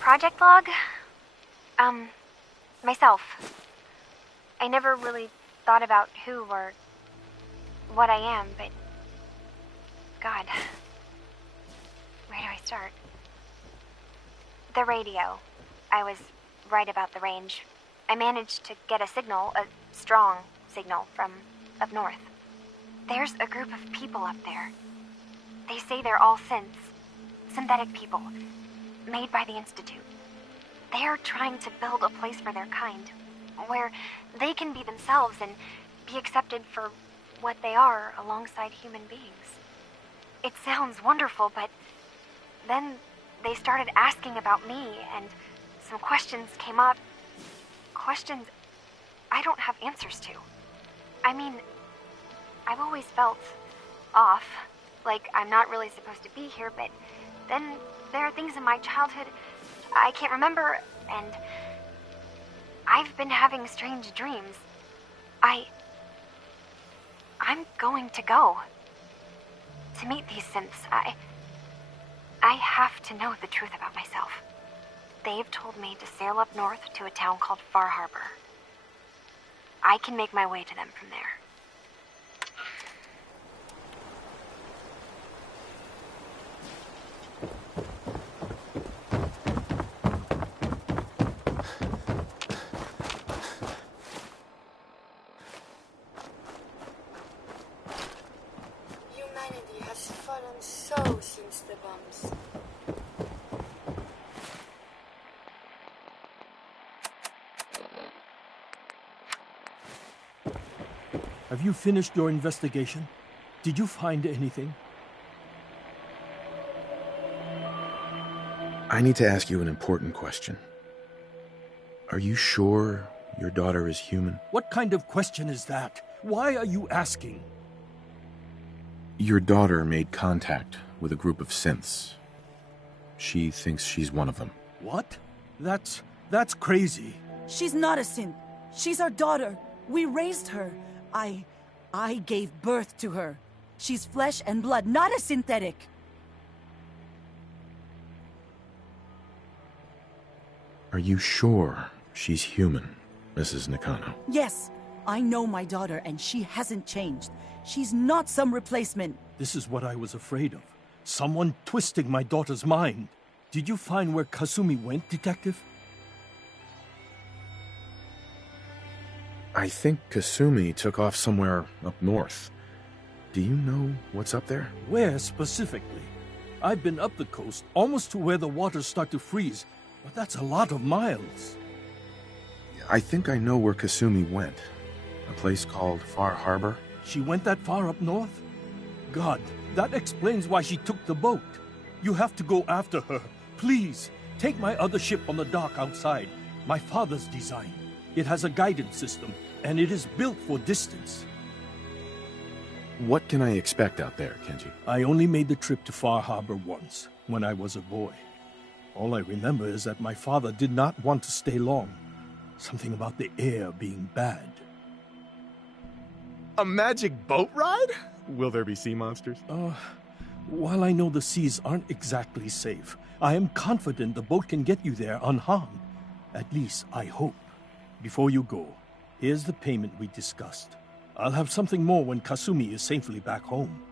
Project log? Myself. I never really thought about who or what I am, but God, where do I start? The radio. I was right about the range. I managed to get a signal, a strong signal, from up north. There's a group of people up there. They say they're all synthetic people, made by the Institute. They're trying to build a place for their kind, where they can be themselves and be accepted for what they are alongside human beings. It sounds wonderful, but then they started asking about me, and some questions came up. Questions I don't have answers to. I mean, I've always felt off, like I'm not really supposed to be here, but then there are things in my childhood I can't remember, and I've been having strange dreams. I'm going to go to meet these synths. I have to know the truth about myself. They've told me to sail up north to a town called Far Harbor. I can make my way to them from there. Humanity has fallen so since the bombs. Have you finished your investigation? Did you find anything? I need to ask you an important question. Are you sure your daughter is human? What kind of question is that? Why are you asking? Your daughter made contact with a group of synths. She thinks she's one of them. What? That's crazy. She's not a synth. She's our daughter. We raised her. I gave birth to her. She's flesh and blood, not a synthetic. Are you sure she's human, Mrs. Nakano? Yes, I know my daughter, and she hasn't changed. She's not some replacement. This is what I was afraid of. Someone twisting my daughter's mind. Did you find where Kasumi went, Detective? I think Kasumi took off somewhere up north. Do you know what's up there? Where specifically? I've been up the coast, almost to where the waters start to freeze, but that's a lot of miles. I think I know where Kasumi went. A place called Far Harbor. She went that far up north? God, that explains why she took the boat. You have to go after her. Please, take my other ship on the dock outside. My father's design. It has a guidance system, and it is built for distance. What can I expect out there, Kenji? I only made the trip to Far Harbor once, when I was a boy. All I remember is that my father did not want to stay long. Something about the air being bad. A magic boat ride? Will there be sea monsters? While I know the seas aren't exactly safe, I am confident the boat can get you there unharmed. At least, I hope. Before you go, here's the payment we discussed. I'll have something more when Kasumi is safely back home.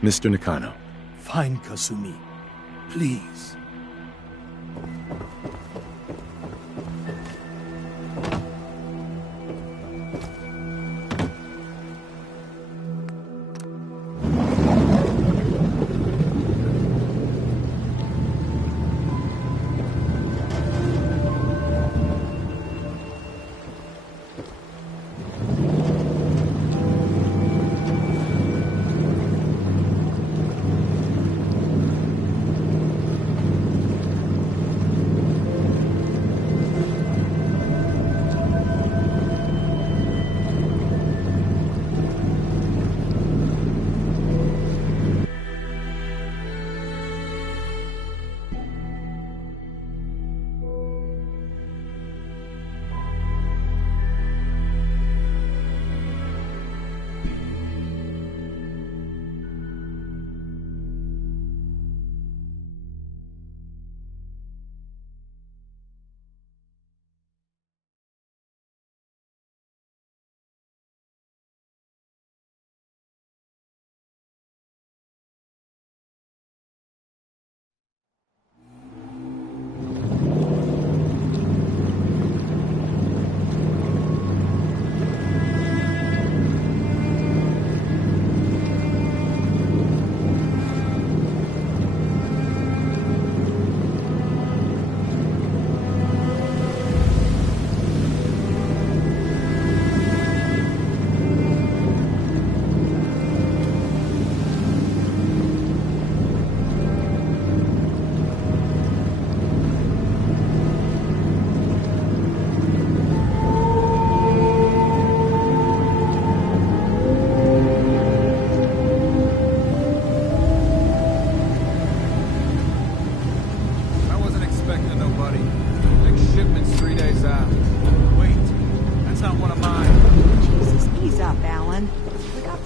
Mr. Nakano. Find Kasumi, please.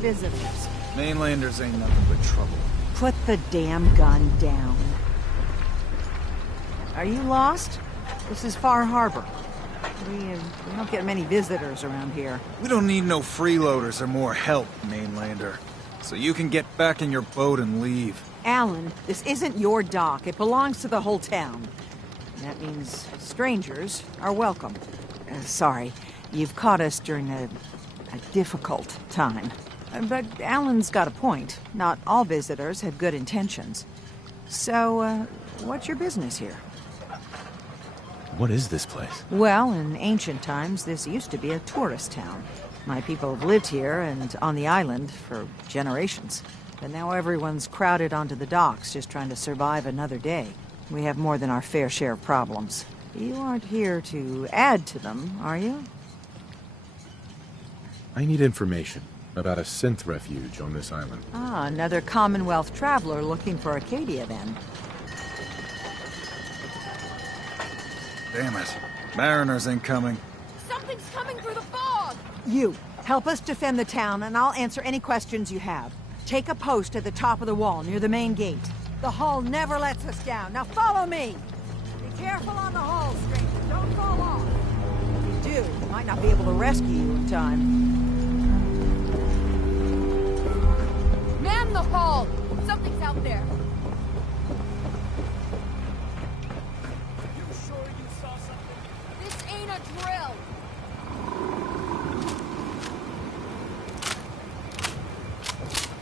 visitors. Mainlanders ain't nothing but trouble. Put the damn gun down. Are you lost? This is Far Harbor. We don't get many visitors around here. We don't need no freeloaders or more help, Mainlander. So you can get back in your boat and leave. Alan, this isn't your dock. It belongs to the whole town. That means strangers are welcome. Sorry, you've caught us during a difficult time. But Alan's got a point. Not all visitors have good intentions. So, what's your business here? What is this place? Well, in ancient times, this used to be a tourist town. My people have lived here and on the island for generations. But now everyone's crowded onto the docks, just trying to survive another day. We have more than our fair share of problems. You aren't here to add to them, are you? I need information about a synth refuge on this island. Ah, another Commonwealth traveler looking for Acadia, then. Damn it. Mariners ain't coming. Something's coming through the fog! You, help us defend the town, and I'll answer any questions you have. Take a post at the top of the wall, near the main gate. The hull never lets us down. Now follow me! Be careful on the hull, stranger. Don't fall off. If you do, we might not be able to rescue you in time. Man the hull! Something's out there! You sure you saw something? This ain't a drill!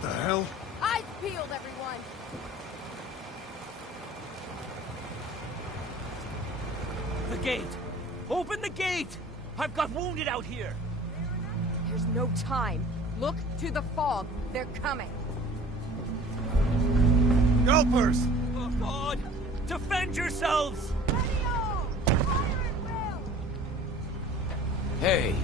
The hell? Eyes peeled, everyone! The gate! Open the gate! I've got wounded out here! There's no time. Look to the fog. They're coming. Gulpers! Oh, God! Defend yourselves! Hey.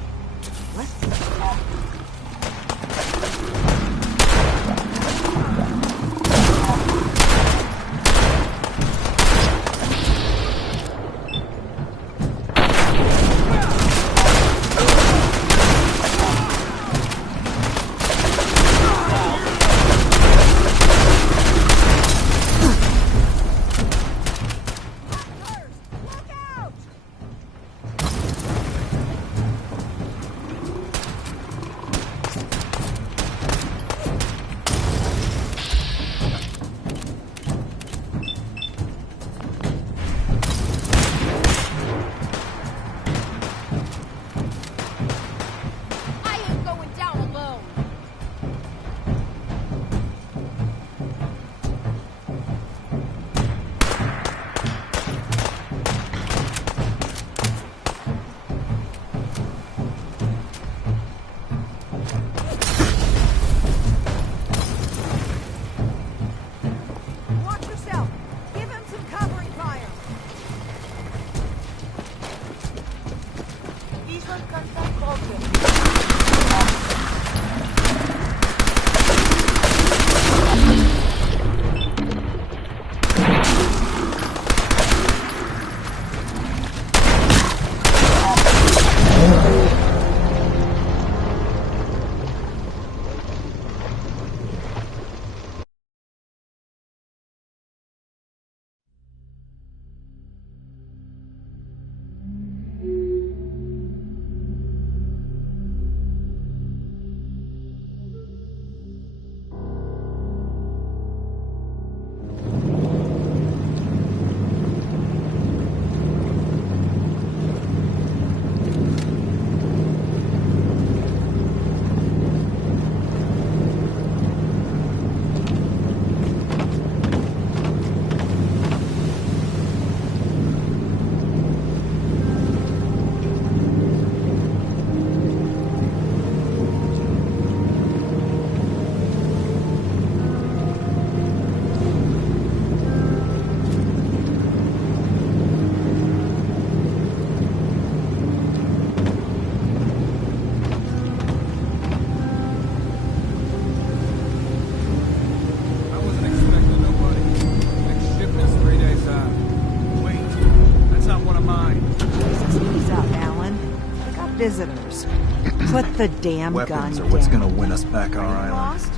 Put the damn gun Weapons down. are what's gonna win us back our Are you island. lost?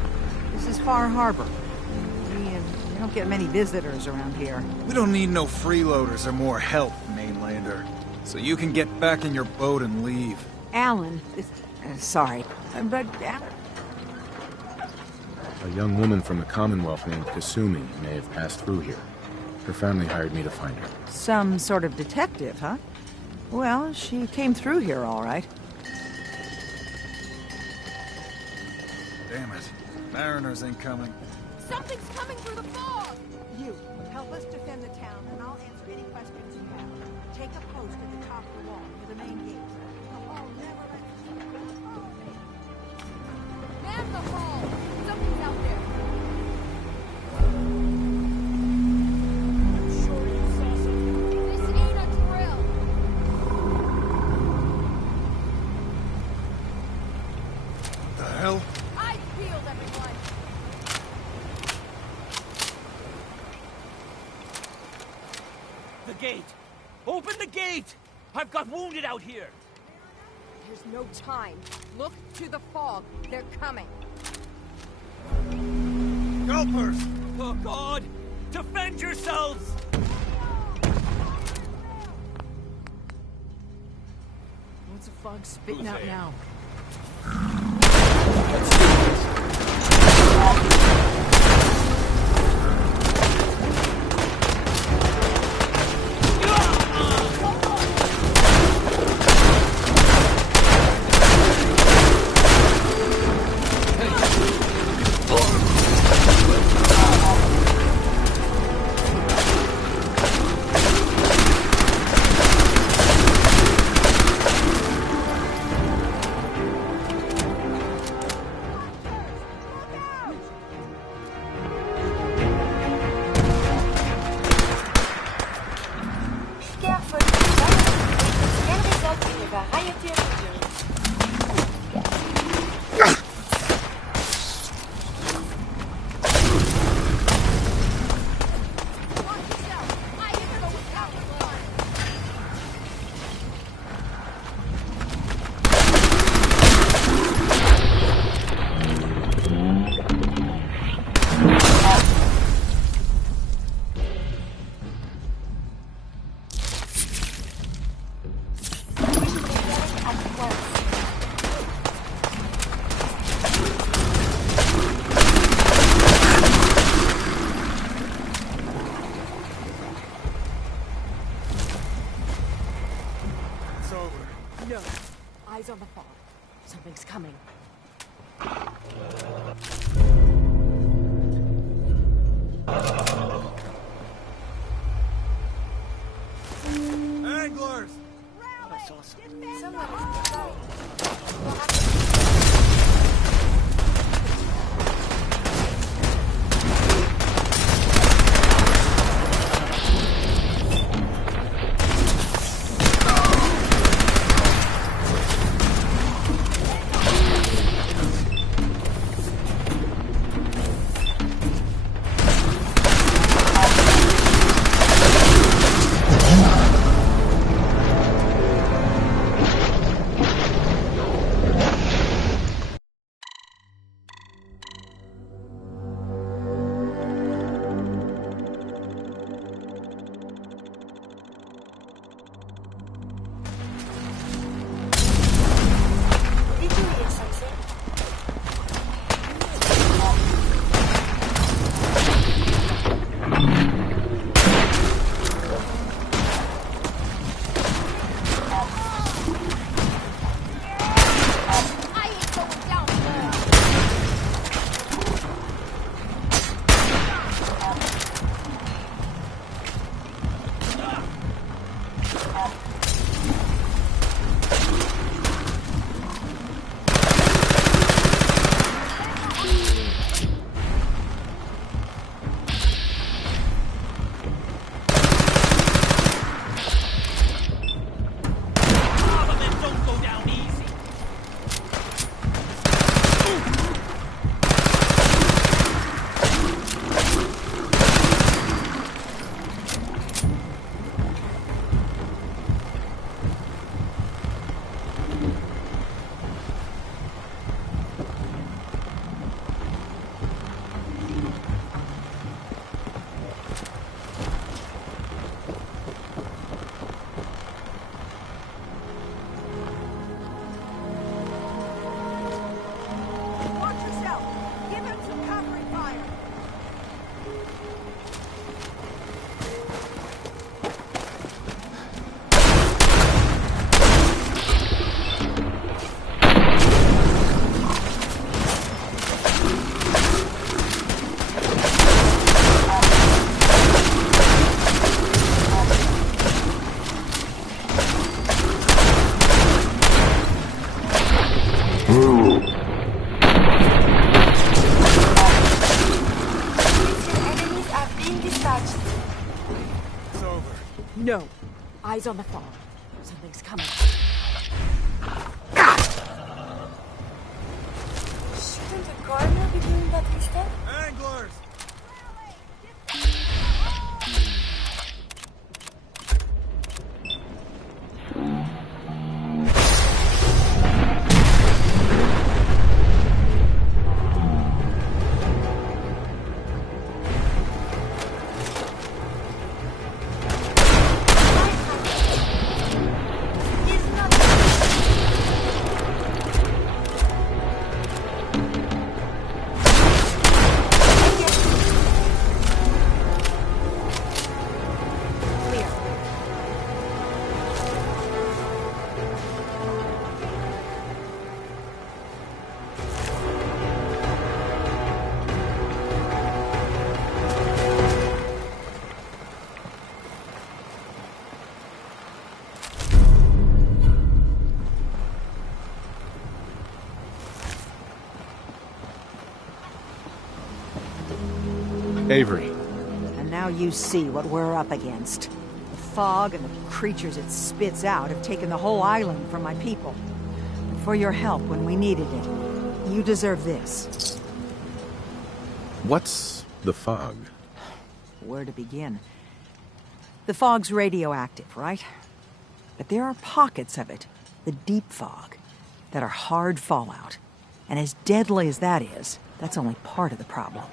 This is Far Harbor. We don't get many visitors around here. We don't need no freeloaders or more help, mainlander. So you can get back in your boat and leave. Alan is... sorry, but... A young woman from the Commonwealth named Kasumi may have passed through here. Her family hired me to find her. Some sort of detective, huh? Well, she came through here all right. Damn it. Mariners ain't coming. Something's coming through the fog! You, help us defend the town, and I'll answer any questions you have. Take a post at the top of the wall, near the main gate. The hall never lets you. Man the hall! Something's out there! I'm sure you saw something. This ain't a drill! The hell? Eyes peeled, everyone! The gate! Open the gate! I've got wounded out here! There's no time. Look to the fog. They're coming. Helpers! Oh, God! Defend yourselves! What's the fog spitting Who's out there? now? No. Eyes on the fog. Something's coming. Anglers! I saw something. No. Eyes on the fog. Something's coming. Shouldn't a coroner be doing that instead? Anglers! Avery. And now you see what we're up against. The fog and the creatures it spits out have taken the whole island from my people. And for your help when we needed it, you deserve this. What's the fog? Where to begin? The fog's radioactive, right? But there are pockets of it, the deep fog, that are hard fallout. And as deadly as that is, that's only part of the problem.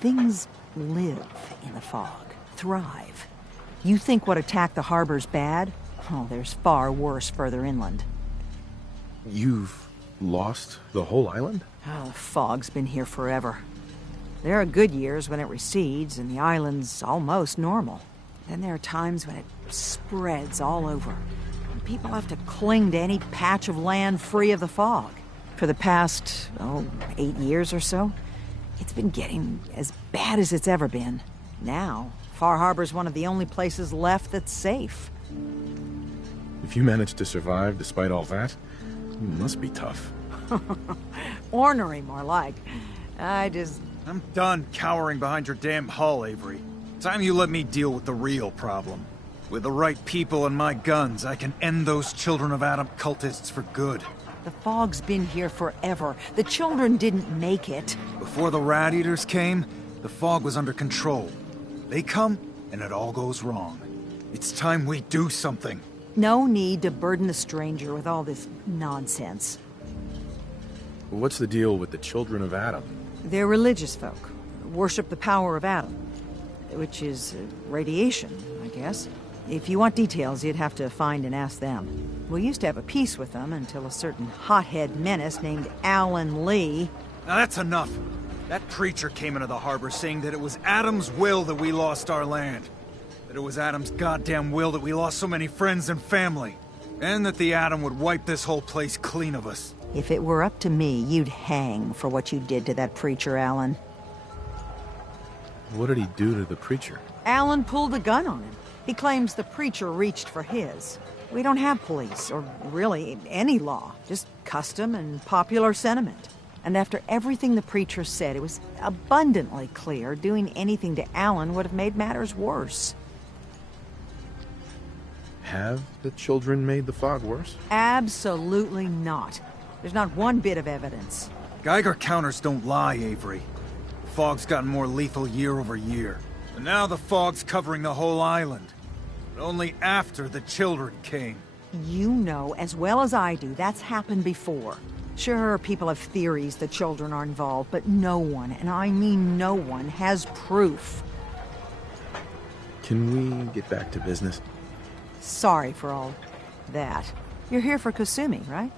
Things live in the fog, thrive. You think what attacked the harbor's bad? Oh, there's far worse further inland. You've lost the whole island? Oh, the fog's been here forever. There are good years when it recedes and the island's almost normal. Then there are times when it spreads all over. And people have to cling to any patch of land free of the fog. For the past, 8 years or so, it's been getting as bad as it's ever been. Now, Far Harbor's one of the only places left that's safe. If you managed to survive despite all that, you must be tough. Ornery, more like. I'm done cowering behind your damn hull, Avery. Time you let me deal with the real problem. With the right people and my guns, I can end those Children of Adam cultists for good. The fog's been here forever. The children didn't make it. Before the Rat Eaters came, the fog was under control. They come, and it all goes wrong. It's time we do something. No need to burden the stranger with all this nonsense. What's the deal with the Children of Adam? They're religious folk. Worship the power of Adam. Which is radiation, I guess. If you want details, you'd have to find and ask them. We used to have a peace with them until a certain hothead menace named Alan Lee... Now that's enough. That preacher came into the harbor saying that it was Adam's will that we lost our land. That it was Adam's goddamn will that we lost so many friends and family. And that the Adam would wipe this whole place clean of us. If it were up to me, you'd hang for what you did to that preacher, Alan. What did he do to the preacher? Alan pulled a gun on him. He claims the preacher reached for his. We don't have police, or really any law, just custom and popular sentiment. And after everything the preacher said, it was abundantly clear doing anything to Alan would have made matters worse. Have the children made the fog worse? Absolutely not. There's not one bit of evidence. Geiger counters don't lie, Avery. The fog's gotten more lethal year over year. And now the fog's covering the whole island. But only after the children came. You know as well as I do that's happened before. Sure, people have theories the children are involved, but no one, and I mean no one, has proof. Can we get back to business? Sorry for all that. You're here for Kasumi, right?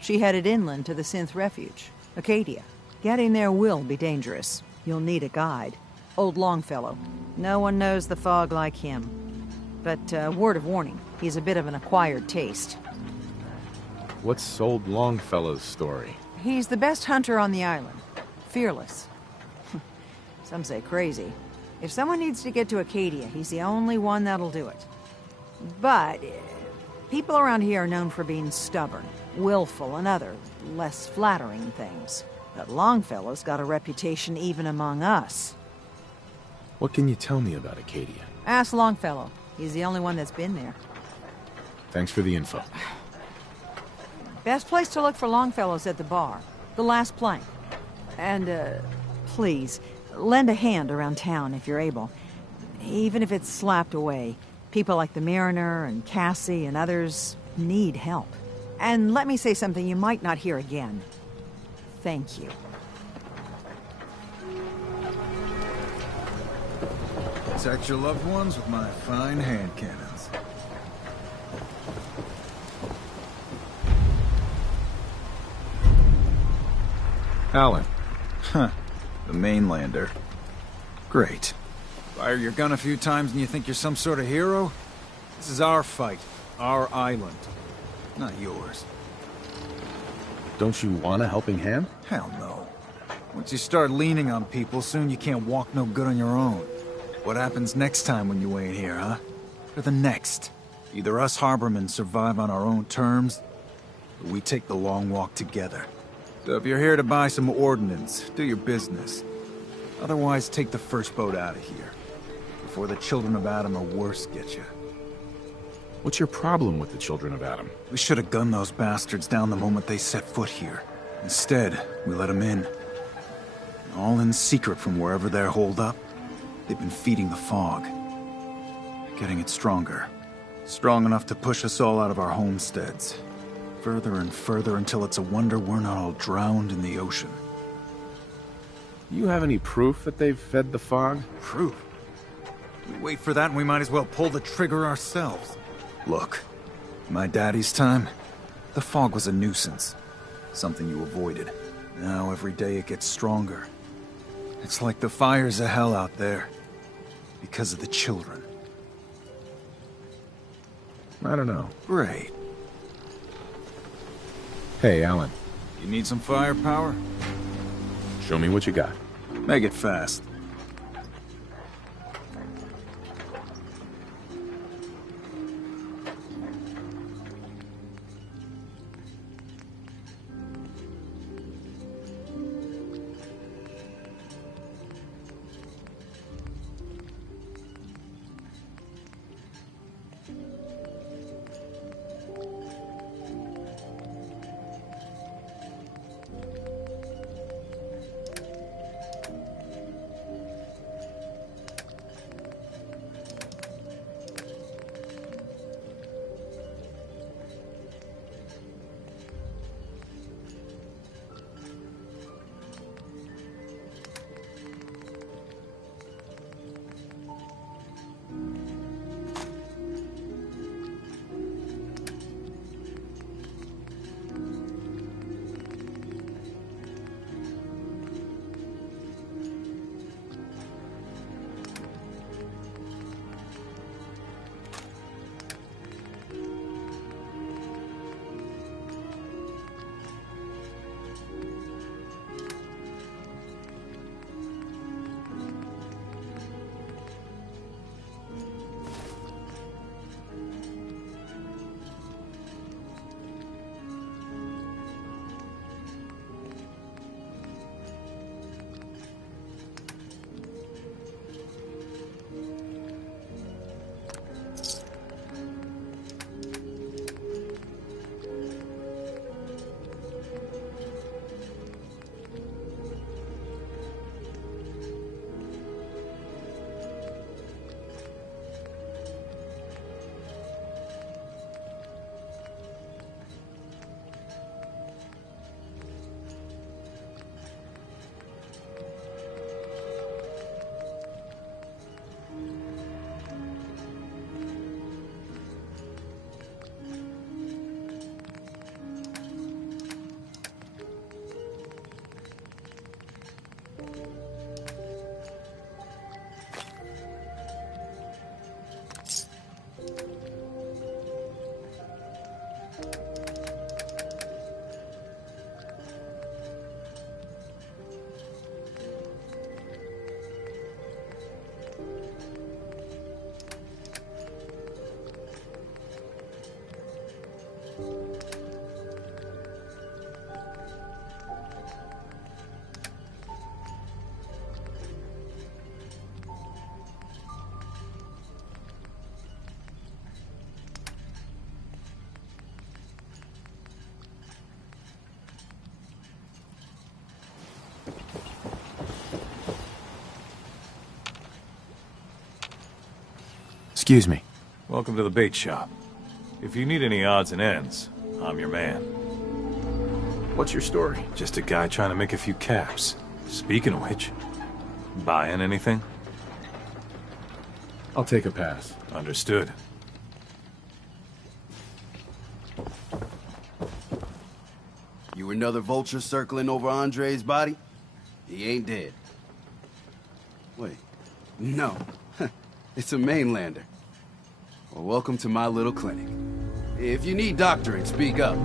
She headed inland to the Synth Refuge, Acadia. Getting there will be dangerous. You'll need a guide. Old Longfellow. No one knows the fog like him. But, word of warning, he's a bit of an acquired taste. What's old Longfellow's story? He's the best hunter on the island. Fearless. Some say crazy. If someone needs to get to Acadia, he's the only one that'll do it. But people around here are known for being stubborn, willful, and other, less flattering things. But Longfellow's got a reputation even among us. What can you tell me about Acadia? Ask Longfellow. He's the only one that's been there. Thanks for the info. Best place to look for Longfellow's at the bar. The last plank. And, please, lend a hand around town if you're able. Even if it's slapped away. People like the Mariner and Cassie and others need help. And let me say something you might not hear again. Thank you. Protect your loved ones with my fine hand cannons. Alan. Huh. The mainlander. Great. Fire your gun a few times and you think you're some sort of hero? This is our fight. Our island. Not yours. Don't you want a helping hand? Hell no. Once you start leaning on people, soon you can't walk no good on your own. What happens next time when you ain't here, huh? Or the next? Either us harbormen survive on our own terms, or we take the long walk together. So if you're here to buy some ordnance, do your business. Otherwise, take the first boat out of here, before the children of Adam or worse get you. What's your problem with the children of Adam? We should have gunned those bastards down the moment they set foot here. Instead, we let them in. All in secret from wherever they're holed up. They've been feeding the fog. Getting it stronger. Strong enough to push us all out of our homesteads. Further and further until it's a wonder we're not all drowned in the ocean. You have any proof that they've fed the fog? Proof? We wait for that and we might as well pull the trigger ourselves. Look, my daddy's time, the fog was a nuisance. Something you avoided. Now every day it gets stronger. It's like the fires of hell out there. Because of the children. I don't know. Great. Hey, Alan. You need some firepower? Show me what you got. Make it fast. Excuse me. Welcome to the bait shop. If you need any odds and ends, I'm your man. What's your story? Just a guy trying to make a few caps. Speaking of which, buying anything? I'll take a pass. Understood. You another vulture circling over Andre's body? He ain't dead. Wait, no. It's a mainlander. Well, welcome to my little clinic. If you need doctoring, speak up.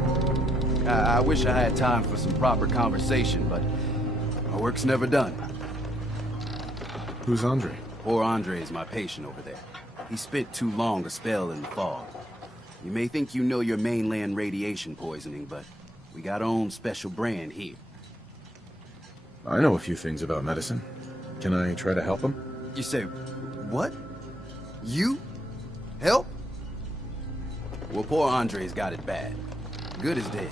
I wish I had time for some proper conversation, but my work's never done. Who's Andre? Poor Andre is my patient over there. He spent too long a spell in the fog. You may think you know your mainland radiation poisoning, but we got our own special brand here. I know a few things about medicine. Can I try to help him? You say, what? You? Help? Well, poor Andre's got it bad. Good as dead.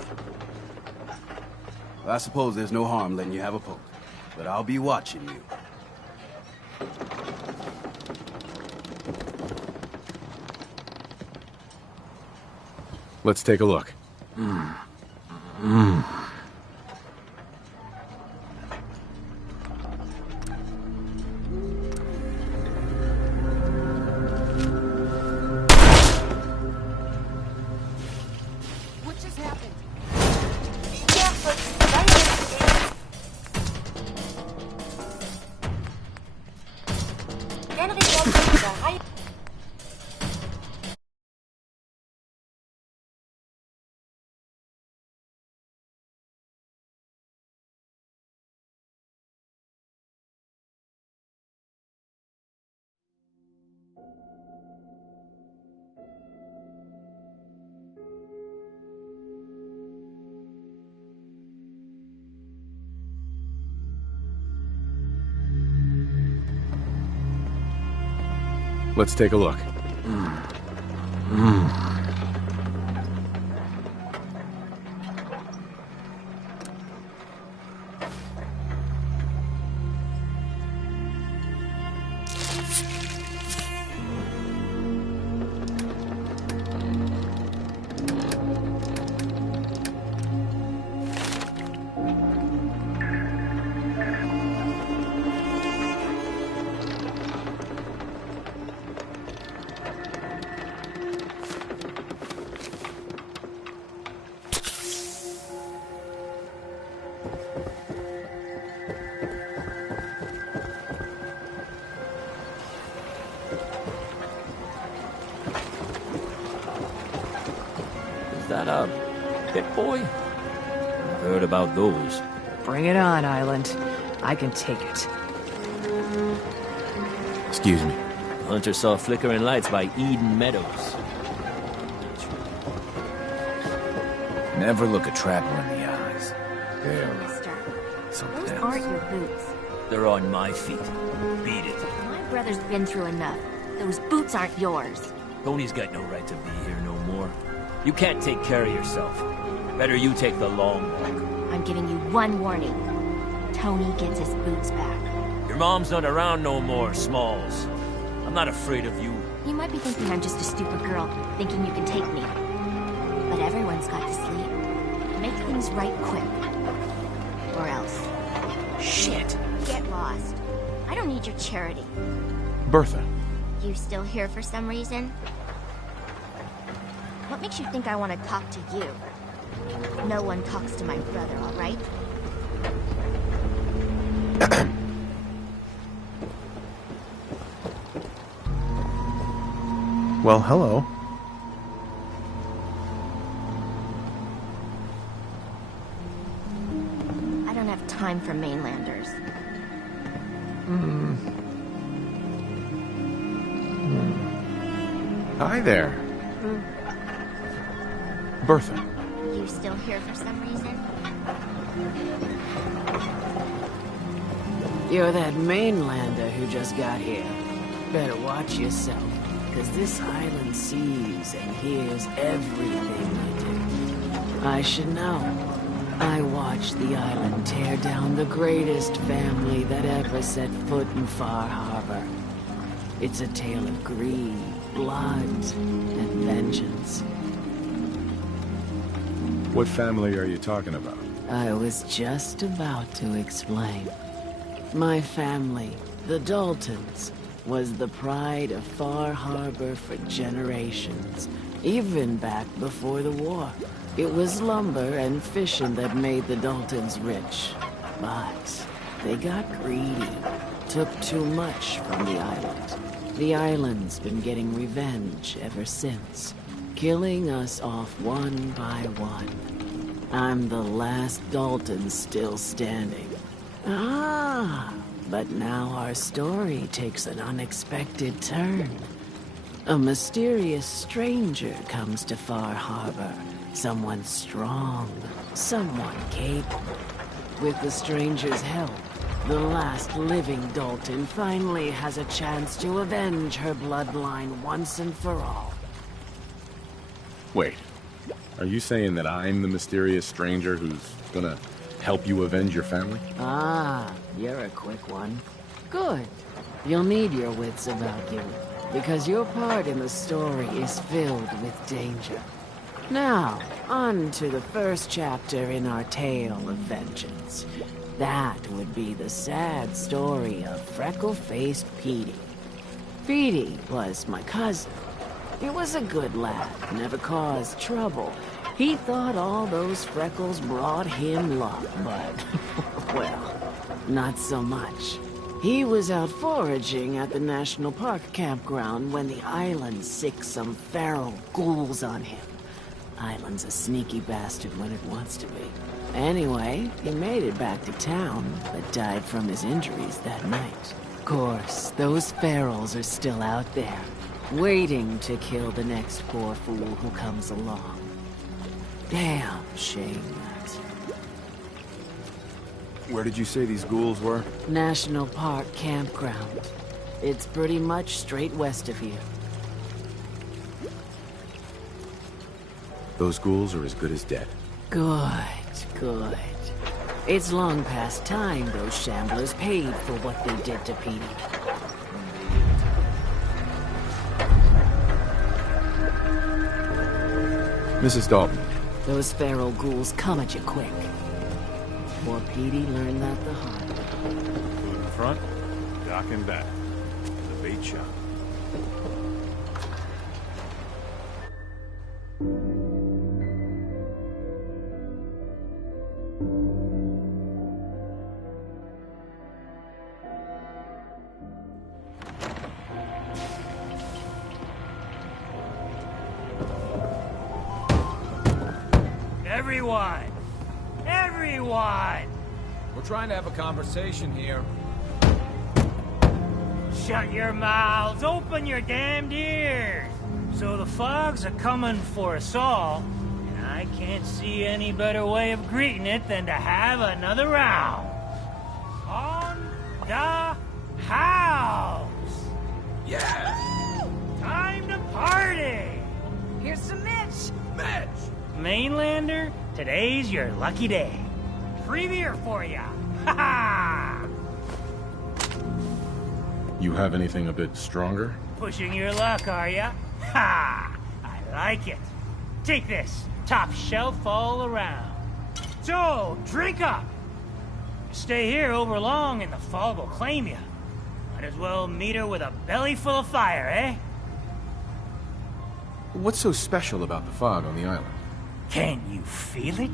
Well, I suppose there's no harm letting you have a poke, but I'll be watching you. Let's take a look. What just happened? Yeah, but why are they walking the high? Let's take a look. Is that a pit boy? I've heard about those. Bring it on, Island. I can take it. Excuse me. Hunter saw flickering lights by Eden Meadows. Never look a trapper in the eyes. They're Mister, something those else. aren't your boots. They're on my feet. Beat it. My brother's been through enough. Those boots aren't yours. Tony's got no right to be here no more. You can't take care of yourself. Better you take the long walk. I'm giving you one warning. Tony gets his boots back. Your mom's not around no more, Smalls. I'm not afraid of you. You might be thinking I'm just a stupid girl, thinking you can take me. But everyone's got to sleep. Make things right quick. Or else. Shit. Get lost. I don't need your charity. Bertha. You still here for some reason? What makes you think I want to talk to you? No one talks to my brother, all right? Well, hello. I don't have time for mainlanders. Hi there. Bertha. You still here for some reason? You're that mainlander who just got here. Better watch yourself, because this island sees and hears everything you do. I should know. I watched the island tear down the greatest family that ever set foot in Far Harbor. It's a tale of greed, blood and vengeance. What family are you talking about? I was just about to explain. My family, the Daltons, was the pride of Far Harbor for generations, even back before the war. It was lumber and fishing that made the Daltons rich. But they got greedy, took too much from the island. The island's been getting revenge ever since, killing us off one by one. I'm the last Dalton still standing. But now our story takes an unexpected turn. A mysterious stranger comes to Far Harbor. Someone strong, someone capable. With the stranger's help, the last living Dalton finally has a chance to avenge her bloodline once and for all. Wait, are you saying that I'm the mysterious stranger who's gonna help you avenge your family? You're a quick one. Good. You'll need your wits about you, because your part in the story is filled with danger. Now, on to the first chapter in our tale of vengeance. That would be the sad story of freckle-faced Petey. Petey was my cousin. He was a good lad, never caused trouble. He thought all those freckles brought him luck, but, well, not so much. He was out foraging at the National Park campground when the island sicked some feral ghouls on him. Island's a sneaky bastard when it wants to be. Anyway, he made it back to town, but died from his injuries that night. Of course, those ferals are still out there, waiting to kill the next poor fool who comes along. Damn shame that. Where did you say these ghouls were? National Park campground. It's pretty much straight west of here. Those ghouls are as good as dead. Good. It's long past time those shamblers paid for what they did to Petey. Mrs. Dalton. Those feral ghouls come at you quick. Poor Petey learned that the hard way. Food in front, dock and back. The bait shop. Everyone! We're trying to have a conversation here. Shut your mouths, open your damned ears! So the fogs are coming for us all, and I can't see any better way of greeting it than to have another round. On the house! Yeah! Time to party! Here's some Mitch! Mitch! Mainlander, today's your lucky day. Free beer for ya! Ha ha! You have anything a bit stronger? Pushing your luck, are ya? Ha! I like it. Take this, top shelf all around. So, drink up. Stay here over long and the fog will claim you. Might as well meet her with a belly full of fire, eh? What's so special about the fog on the island? Can you feel it?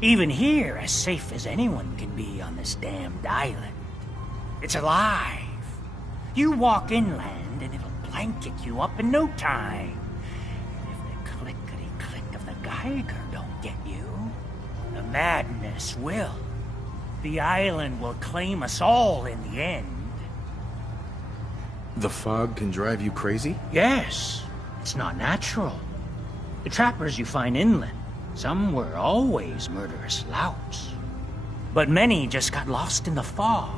Even here, as safe as anyone can be on this damned island. It's alive. You walk inland and it'll blanket you up in no time. And if the clickety-click of the Geiger don't get you, the madness will. The island will claim us all in the end. The fog can drive you crazy? Yes. It's not natural. The trappers you find inland, some were always murderous louts. But many just got lost in the fog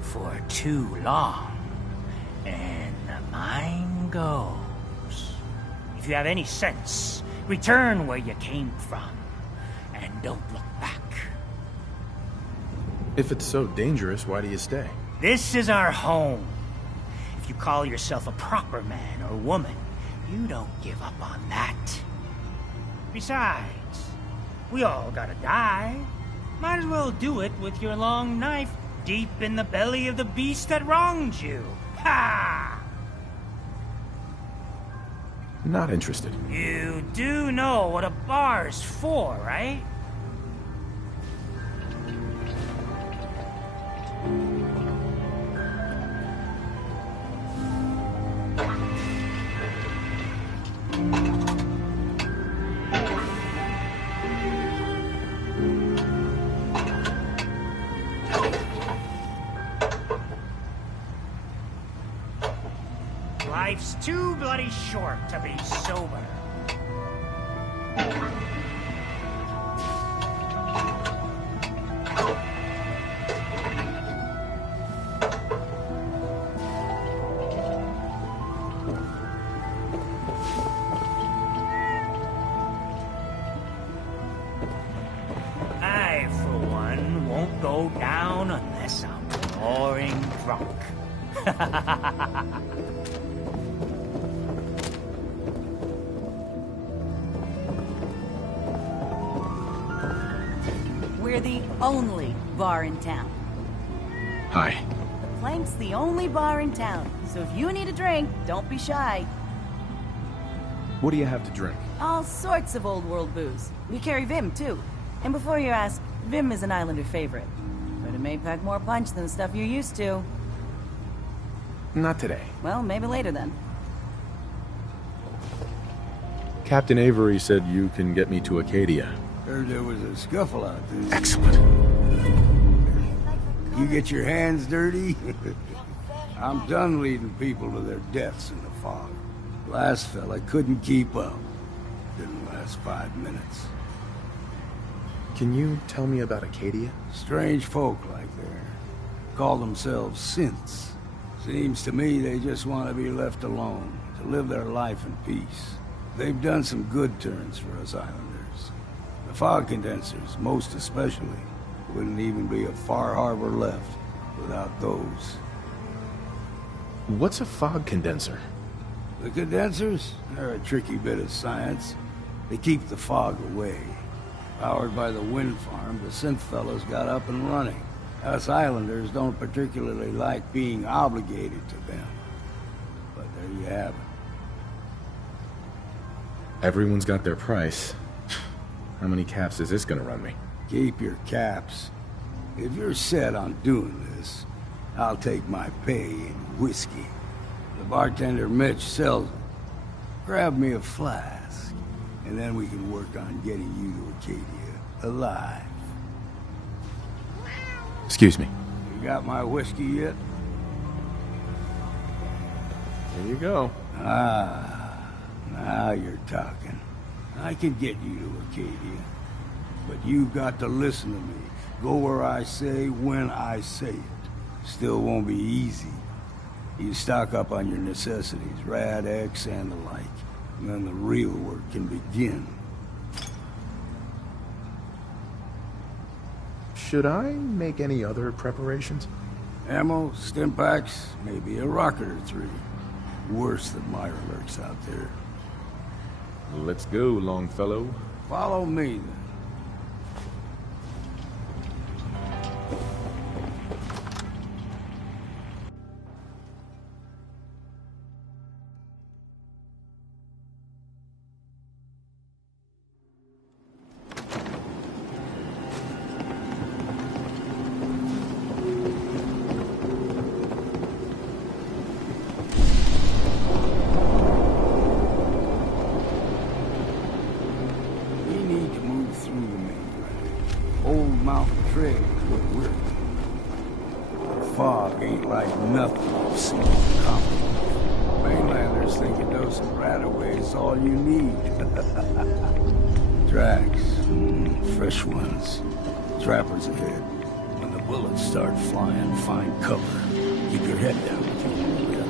for too long. And the mind goes. If you have any sense, return where you came from. And don't look back. If it's so dangerous, why do you stay? This is our home. If you call yourself a proper man or woman, you don't give up on that. Besides, we all gotta die. Might as well do it with your long knife deep in the belly of the beast that wronged you. Ha! Not interested. You do know what a bar's for, right? Life's too bloody short to be sober. I, for one, won't go down unless I'm roaring drunk. We're the only bar in town. Hi. The Plank's the only bar in town, so if you need a drink, don't be shy. What do you have to drink? All sorts of old world booze. We carry Vim, too. And before you ask, Vim is an Islander favorite. But it may pack more punch than the stuff you're used to. Not today. Well, maybe later then. Captain Avery said you can get me to Acadia. Heard there was a scuffle out there. Excellent. You get your hands dirty? I'm done leading people to their deaths in the fog. Last fella couldn't keep up. Didn't last 5 minutes. Can you tell me about Acadia? Strange folk like there. Call themselves synths. Seems to me they just want to be left alone, to live their life in peace. They've done some good turns for us islanders. The fog condensers, most especially, wouldn't even be a Far Harbor left without those. What's a fog condenser? The condensers? They're a tricky bit of science. They keep the fog away. Powered by the wind farm, the synth fellas got up and running. Us islanders don't particularly like being obligated to them. But there you have it. Everyone's got their price. How many caps is this gonna run me? Keep your caps. If you're set on doing this, I'll take my pay in whiskey. The bartender Mitch sells it. Grab me a flask, and then we can work on getting you to Acadia alive. Excuse me. You got my whiskey yet? Here you go. Ah, now you're talking. I can get you to Acadia, but you've got to listen to me. Go where I say, when I say it. Still won't be easy. You stock up on your necessities, Rad X and the like, and then the real work can begin. Should I make any other preparations? Ammo, stim packs, maybe a rocket or 3. Worse than Myra lurks out there. Let's go, Longfellow. Follow me, then. Fresh ones. Trappers ahead. When the bullets start flying, find cover. Keep your head down if you want to live.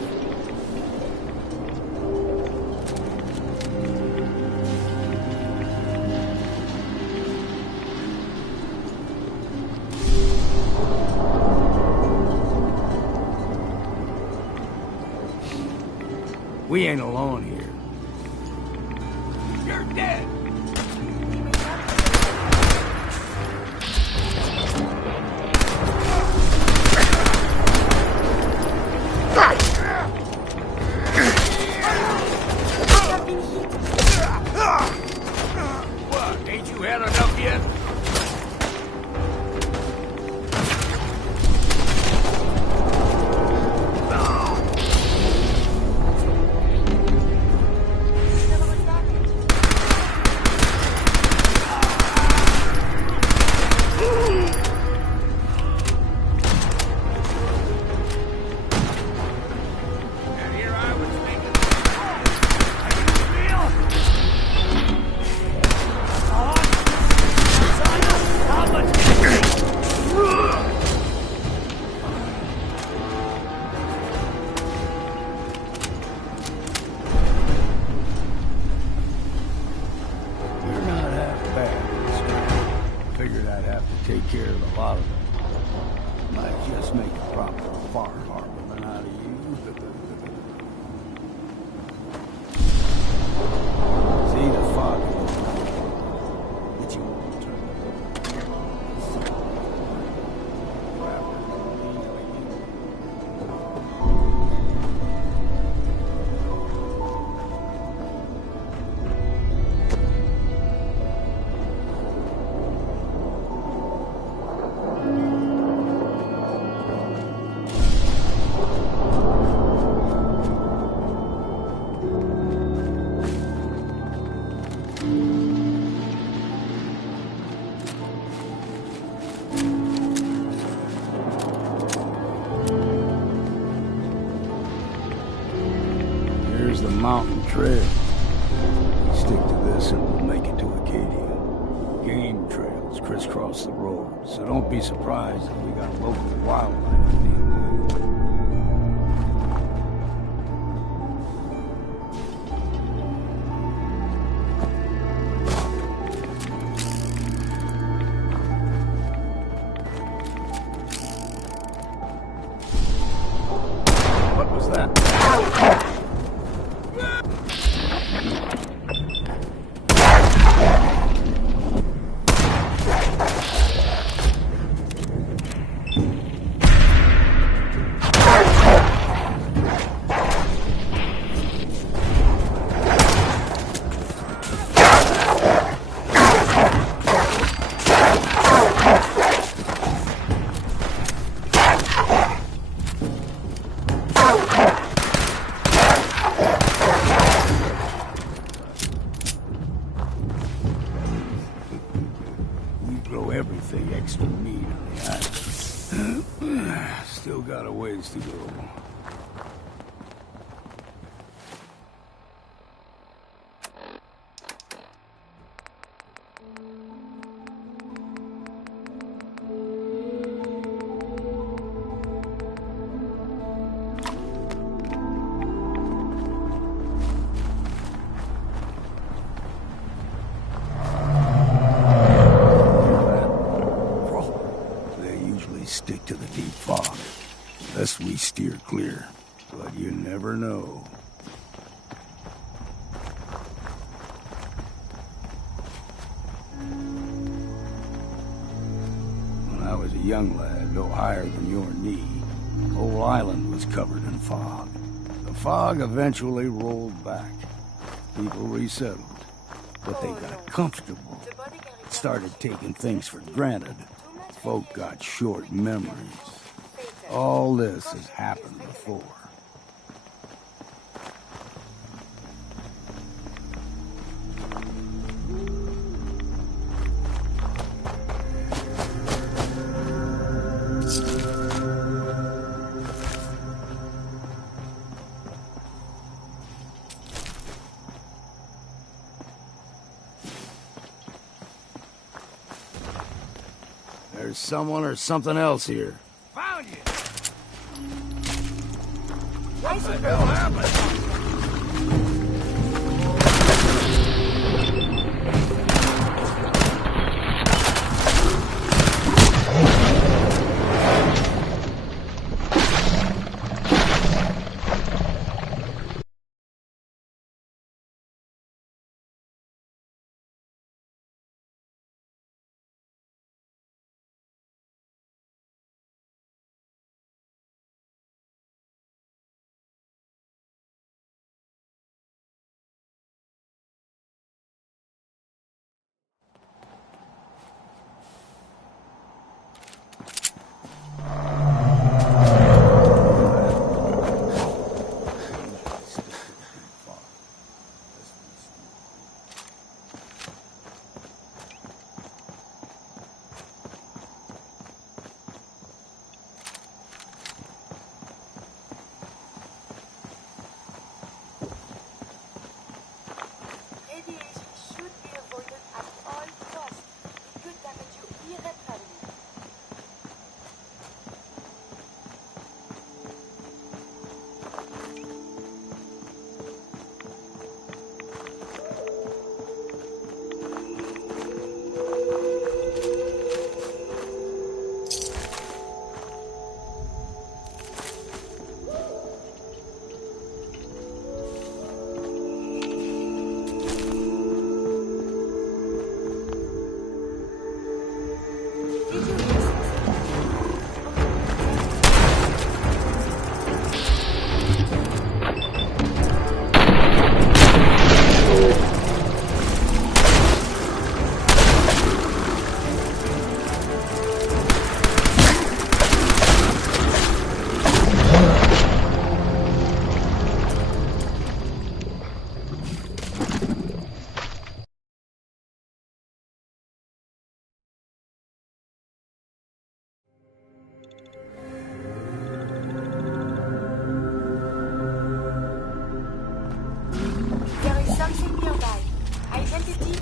We ain't alone here. You're dead! What? Ain't you had enough yet? Figured I'd have to take care of a lot of them. Might just make a proper far harborman out of you. See the fog? But you won't turn Here's the mountain trail. Stick to this and we'll make it to Acadia. Game trails crisscross the road, so don't be surprised if we got local wildlife to deal with. What was that? Grow everything extra meat on the island. Still got a ways to go. Stick to the deep fog, lest we steer clear. But you never know. When I was a young lad, no higher than your knee, the whole island was covered in fog. The fog eventually rolled back. People resettled, but they got comfortable. Started taking things for granted. Folk got short memories. All this has happened before. There's someone or something else here. Found you! What the hell happened?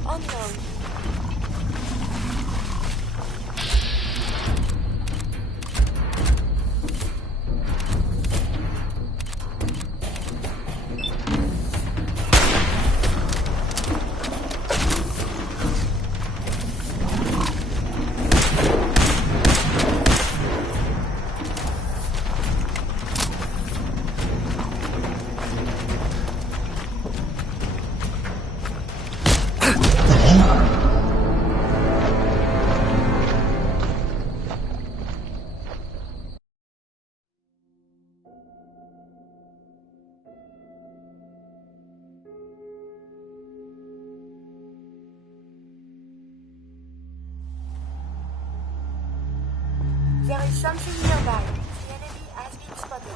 unknown. There is something nearby. The enemy has been spotted.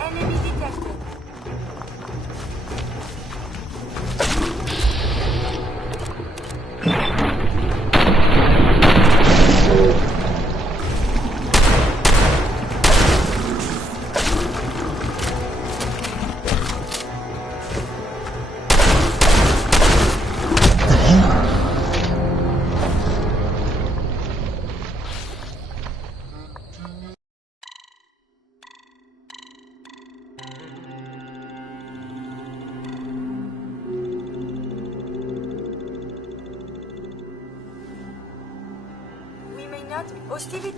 Enemy detected. Hostility.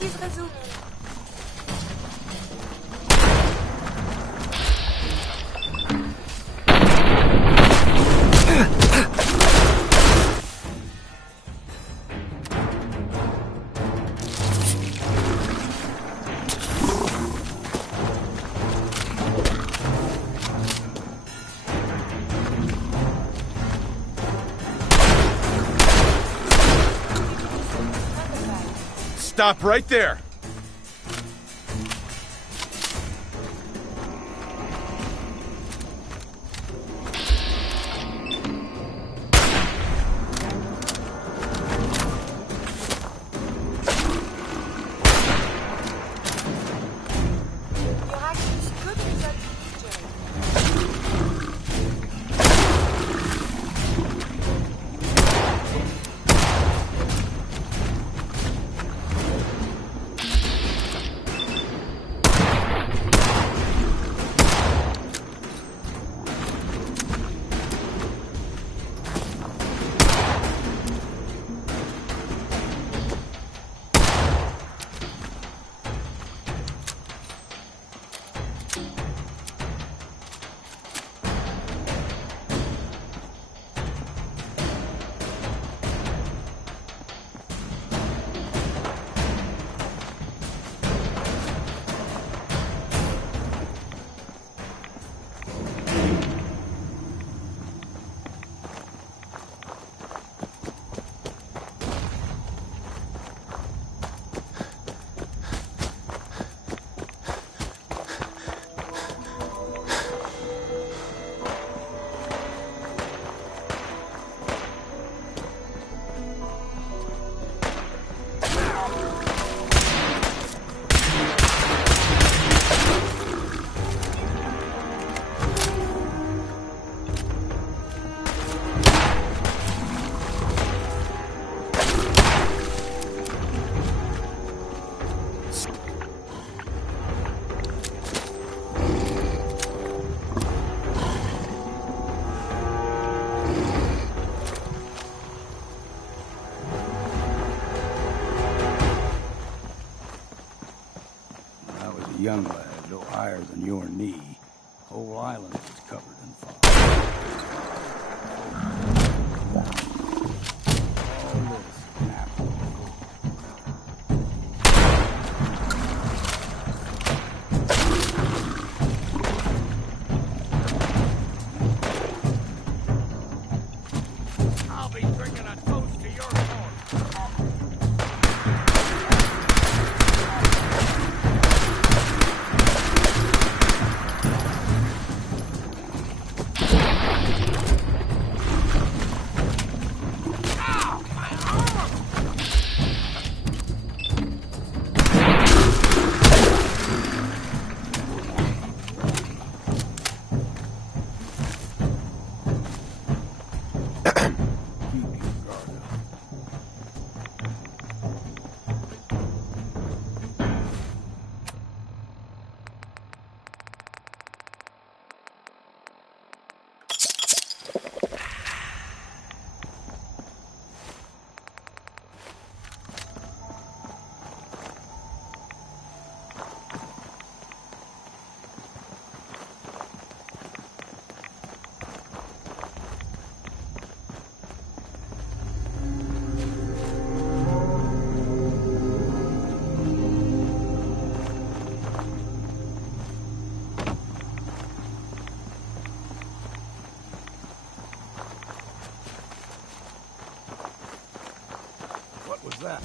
It is resuming. Stop right there! young lad, no higher than your knee. Whole island was covered in fog. All this apple. I'll be drinking a toast to your corn. What was that?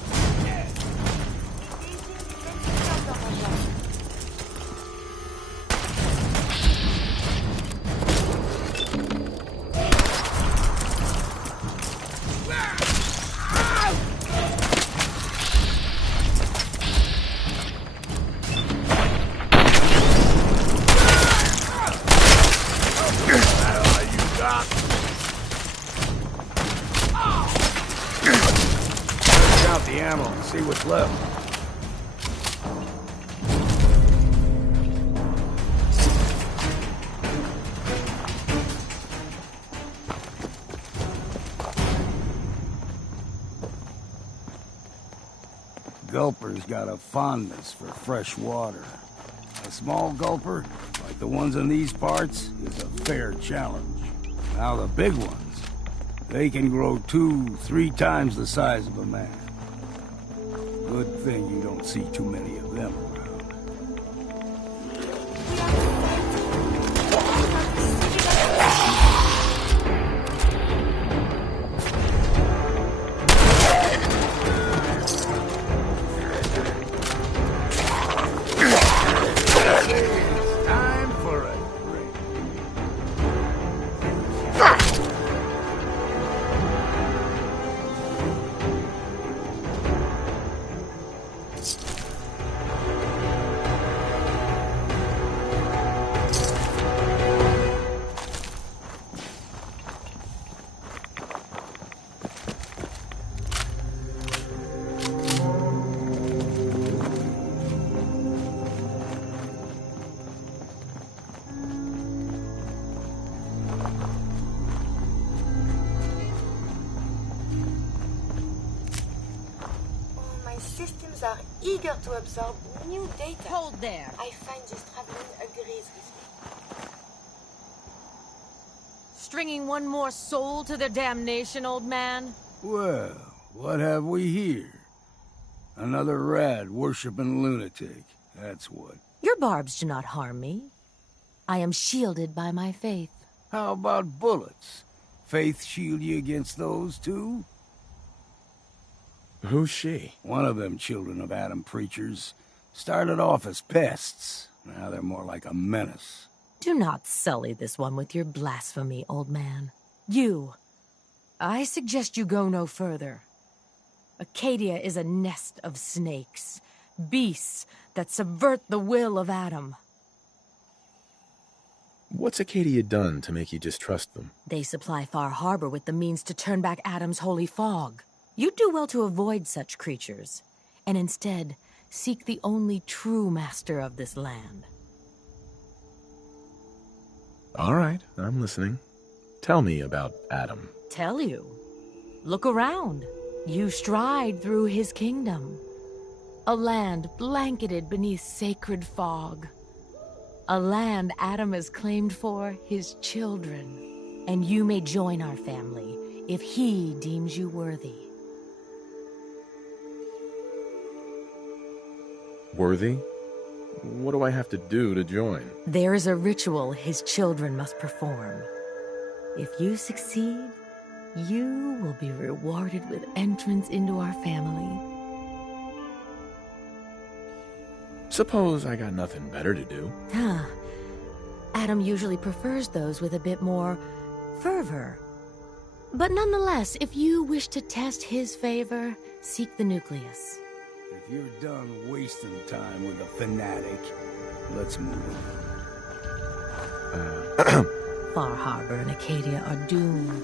Count the ammo and see what's left. Gulper's got a fondness for fresh water. A small gulper, like the ones in these parts, is a fair challenge. Now the big ones, they can grow 2-3 times the size of a man. Good thing you don't see too many of them around. It's time for a drink. My systems are eager to absorb new data. Hold there. I find this traveling agrees with me. Stringing one more soul to their damnation, old man? Well, what have we here? Another rad worshipping lunatic, that's what. Your barbs do not harm me. I am shielded by my faith. How about bullets? Faith shield you against those too? Who's she? One of them children of Adam preachers. Started off as pests. Now they're more like a menace. Do not sully this one with your blasphemy, old man. You. I suggest you go no further. Acadia is a nest of snakes. Beasts that subvert the will of Adam. What's Acadia done to make you distrust them? They supply Far Harbor with the means to turn back Adam's holy fog. You do well to avoid such creatures, and instead seek the only true master of this land. All right, I'm listening. Tell me about Adam. Tell you? Look around. You stride through his kingdom. A land blanketed beneath sacred fog. A land Adam has claimed for his children. And you may join our family if he deems you worthy. Worthy? What do I have to do to join? There is a ritual his children must perform. If you succeed, you will be rewarded with entrance into our family. Suppose I got nothing better to do. Adam usually prefers those with a bit more fervor. But nonetheless, if you wish to test his favor, seek the nucleus. If you're done wasting time with a fanatic, let's move on. Far Harbor and Acadia are doomed.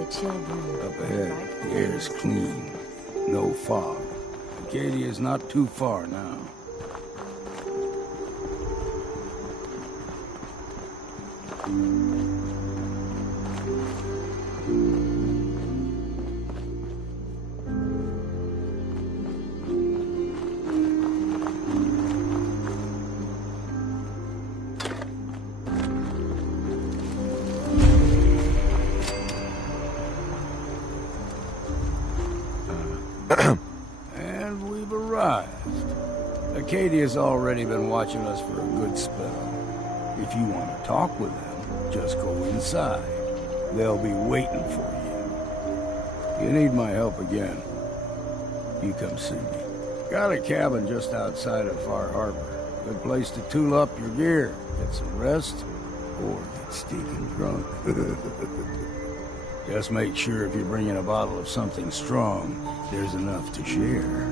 The children... Up ahead, the air's clean. No fog. Acadia's not too far now. And we've arrived. Acadia's already been watching us for a good spell. If you want to talk with them, just go inside. They'll be waiting for you. You need my help again, you come see me. Got a cabin just outside of Far Harbor. Good place to tool up your gear, get some rest, or get stinking drunk. Just make sure if you're bringing a bottle of something strong, there's enough to share.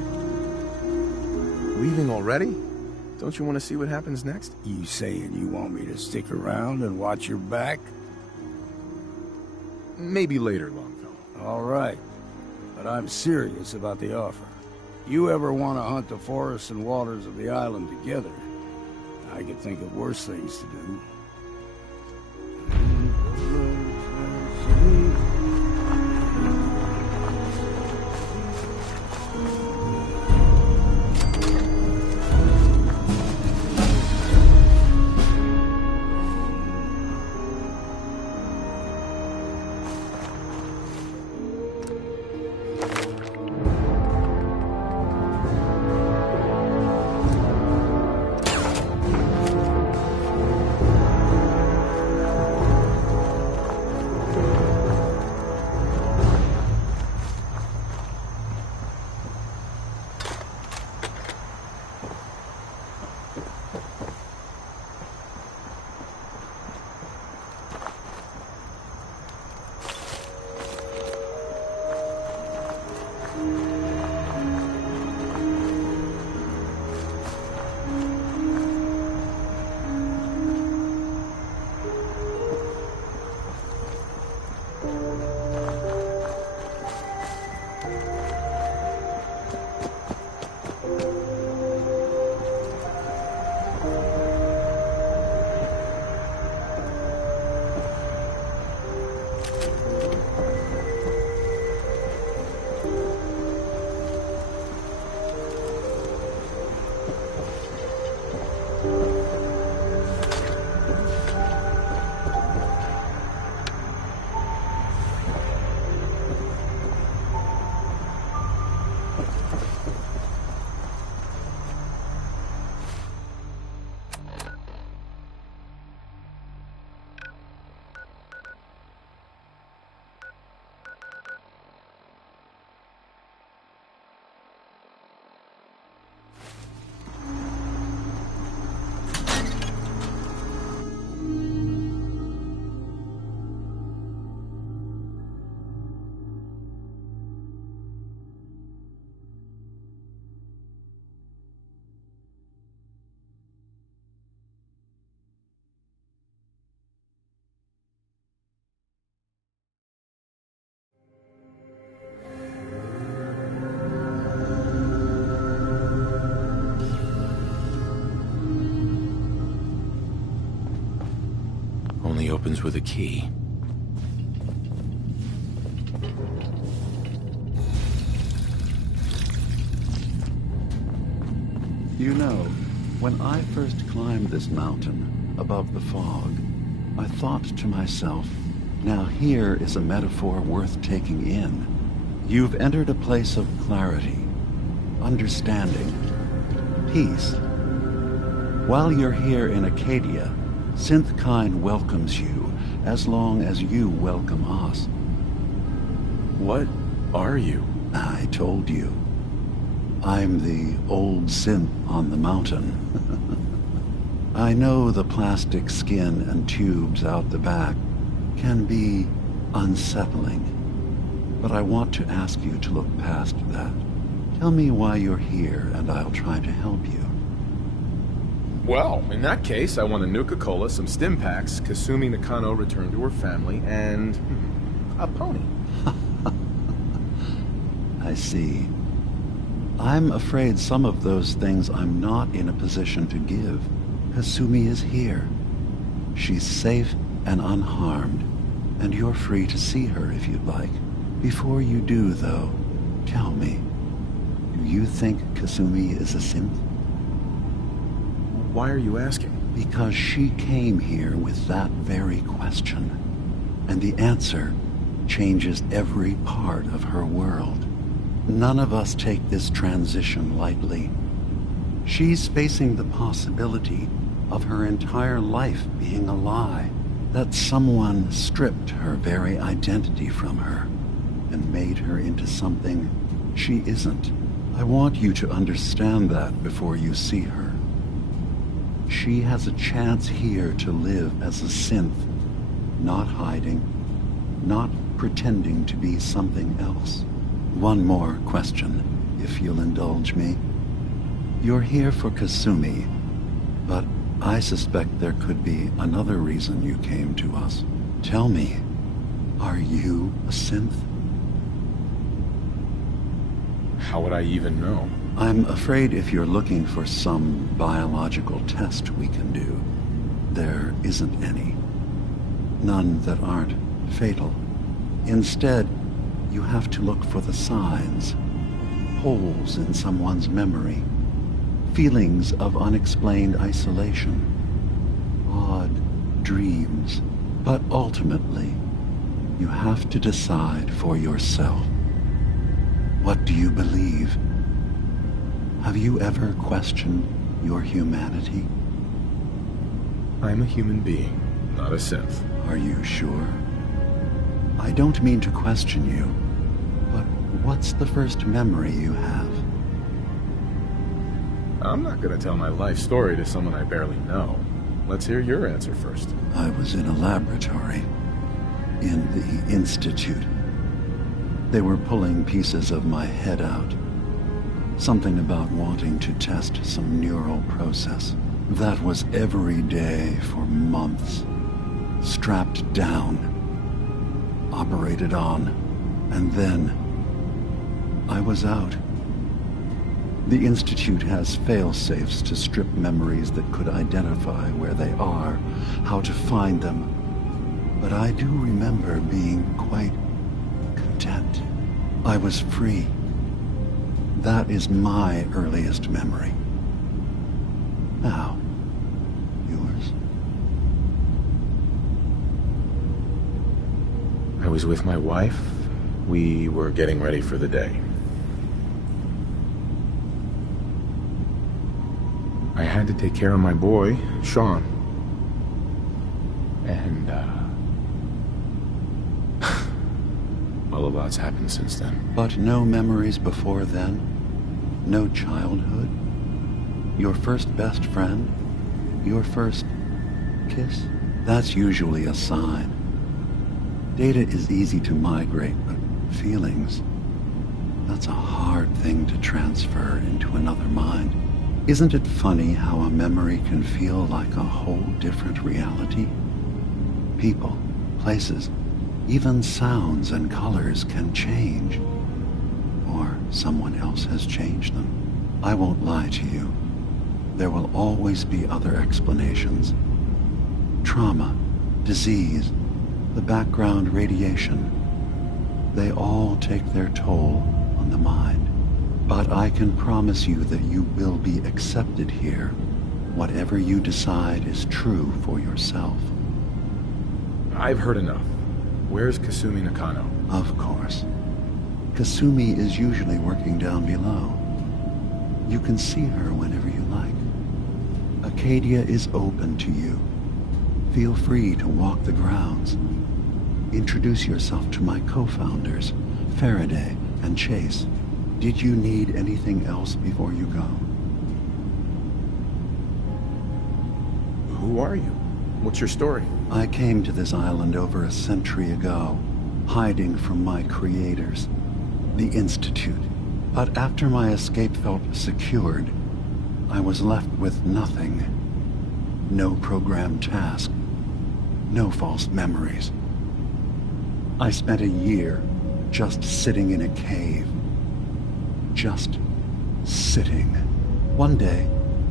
Leaving already? Don't you want to see what happens next? You saying you want me to stick around and watch your back? Maybe later, Longfellow. All right. But I'm serious about the offer. You ever want to hunt the forests and waters of the island together, I could think of worse things to do. Only opens with a key. You know, when I first climbed this mountain above the fog, I thought to myself, now here is a metaphor worth taking in. You've entered a place of clarity, understanding, peace. While you're here in Acadia, Synthkind welcomes you as long as you welcome us. What are you? I told you. I'm the old synth on the mountain. I know the plastic skin and tubes out the back can be unsettling, but I want to ask you to look past that. Tell me why you're here, and I'll try to help you. Well, in that case, I want a Nuka-Cola, some stim packs, Kasumi Nakano returned to her family, and a pony. I see. I'm afraid some of those things I'm not in a position to give. Kasumi is here. She's safe and unharmed, and you're free to see her if you'd like. Before you do, though, tell me, do you think Kasumi is a synth? Why are you asking? Because she came here with that very question, and the answer changes every part of her world. None of us take this transition lightly. She's facing the possibility of her entire life being a lie, that someone stripped her very identity from her and made her into something she isn't. I want you to understand that before you see her. She has a chance here to live as a synth, not hiding, not pretending to be something else. One more question, if you'll indulge me. You're here for Kasumi, but I suspect there could be another reason you came to us. Tell me, are you a synth? How would I even know? I'm afraid if you're looking for some biological test we can do, there isn't any. None that aren't fatal. Instead, you have to look for the signs, holes in someone's memory, feelings of unexplained isolation, odd dreams. But ultimately, you have to decide for yourself. What do you believe? Have you ever questioned your humanity? I'm a human being, not a synth. Are you sure? I don't mean to question you, but what's the first memory you have? I'm not gonna tell my life story to someone I barely know. Let's hear your answer first. I was in a laboratory, in the Institute. They were pulling pieces of my head out. Something about wanting to test some neural process. That was every day for months. Strapped down, operated on, and then I was out. The Institute has fail-safes to strip memories that could identify where they are, how to find them. But I do remember being quite content. I was free. That is my earliest memory. Now, yours? I was with my wife. We were getting ready for the day. I had to take care of my boy, Sean. And, well, a lot's happened since then. But no memories before then? No childhood? Your first best friend? Your first kiss? That's usually a sign. Data is easy to migrate, but feelings, that's a hard thing to transfer into another mind. Isn't it funny how a memory can feel like a whole different reality? People, places, even sounds and colors can change. Or someone else has changed them. I won't lie to you. There will always be other explanations. Trauma, disease, the background radiation. They all take their toll on the mind. But I can promise you that you will be accepted here. Whatever you decide is true for yourself. I've heard enough. Where's Kasumi Nakano? Of course. Kasumi is usually working down below. You can see her whenever you like. Acadia is open to you. Feel free to walk the grounds. Introduce yourself to my co-founders, Faraday and Chase. Did you need anything else before you go? Who are you? What's your story? I came to this island over a century ago, hiding from my creators, the Institute. But after my escape felt secured, I was left with nothing. No programmed task. No false memories. I spent a year just sitting in a cave. Just sitting. One day,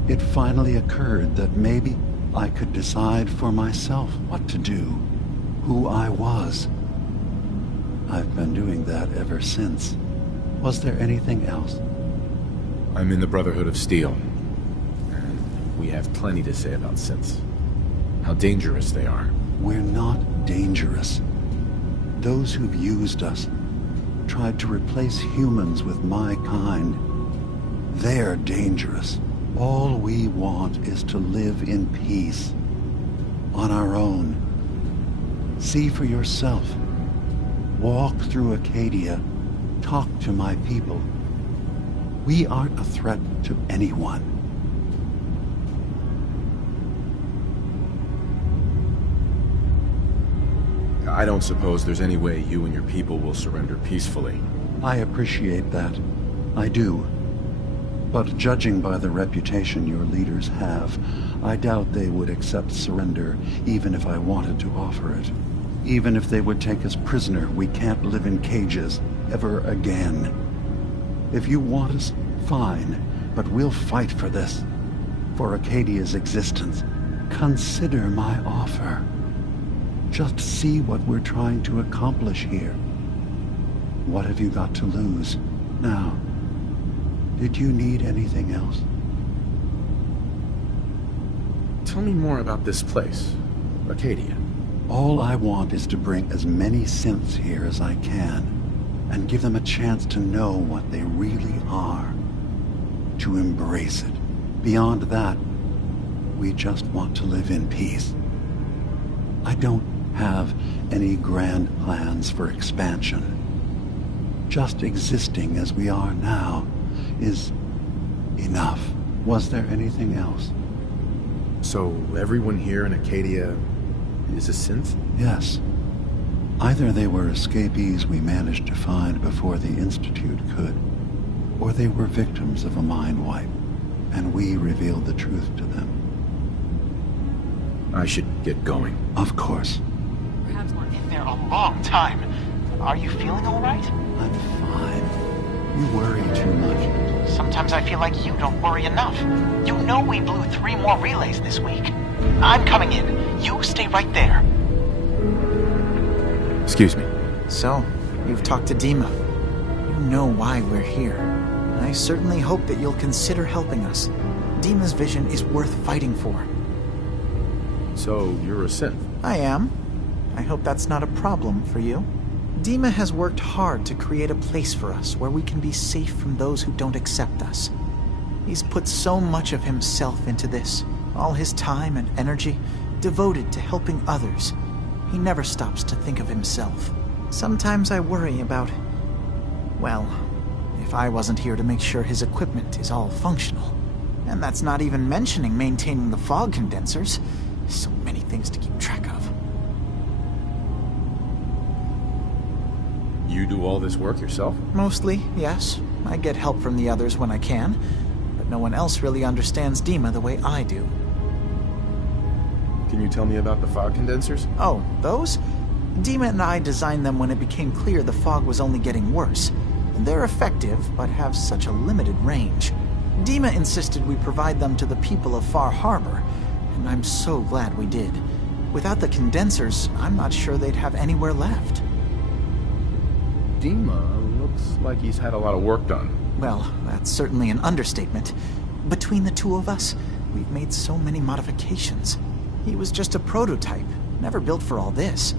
it finally occurred that maybe I could decide for myself what to do, who I was. I've been doing that ever since. Was there anything else? I'm in the Brotherhood of Steel, and we have plenty to say about synths. How dangerous they are. We're not dangerous. Those who've used us, tried to replace humans with my kind, they're dangerous. All we want is to live in peace, on our own. See for yourself. Walk through Acadia. Talk to my people. We aren't a threat to anyone. I don't suppose there's any way you and your people will surrender peacefully. I appreciate that. I do. But judging by the reputation your leaders have, I doubt they would accept surrender even if I wanted to offer it. Even if they would take us prisoner, we can't live in cages ever again. If you want us, fine, but we'll fight for this. For Acadia's existence. Consider my offer. Just see what we're trying to accomplish here. What have you got to lose? Now, did you need anything else? Tell me more about this place, Acadia. All I want is to bring as many synths here as I can, and give them a chance to know what they really are. To embrace it. Beyond that, we just want to live in peace. I don't have any grand plans for expansion. Just existing as we are now is enough. Was there anything else? So everyone here in Acadia is a synth? Yes. Either they were escapees we managed to find before the Institute could, or they were victims of a mind wipe, and we revealed the truth to them. I should get going. Of course. Perhaps we're in there a long time. Are you feeling all right? I'm fine. You worry too much. Sometimes I feel like you don't worry enough. You know we blew 3 more relays this week. I'm coming in. You stay right there. Excuse me. So, you've talked to Dima. You know why we're here. I certainly hope that you'll consider helping us. Dima's vision is worth fighting for. So, you're a synth? I am. I hope that's not a problem for you. Dima has worked hard to create a place for us where we can be safe from those who don't accept us. He's put so much of himself into this, all his time and energy devoted to helping others. He never stops to think of himself. Sometimes I worry about, well, if I wasn't here to make sure his equipment is all functional. And that's not even mentioning maintaining the fog condensers. So many things to keep track of. You do all this work yourself? Mostly, yes. I get help from the others when I can, but no one else really understands Dima the way I do. Can you tell me about the fog condensers? Oh, those? Dima and I designed them when it became clear the fog was only getting worse. They're effective, but have such a limited range. Dima insisted we provide them to the people of Far Harbor, and I'm so glad we did. Without the condensers, I'm not sure they'd have anywhere left. Dima looks like he's had a lot of work done. Well, that's certainly an understatement. Between the two of us, we've made so many modifications. He was just a prototype, never built for all this.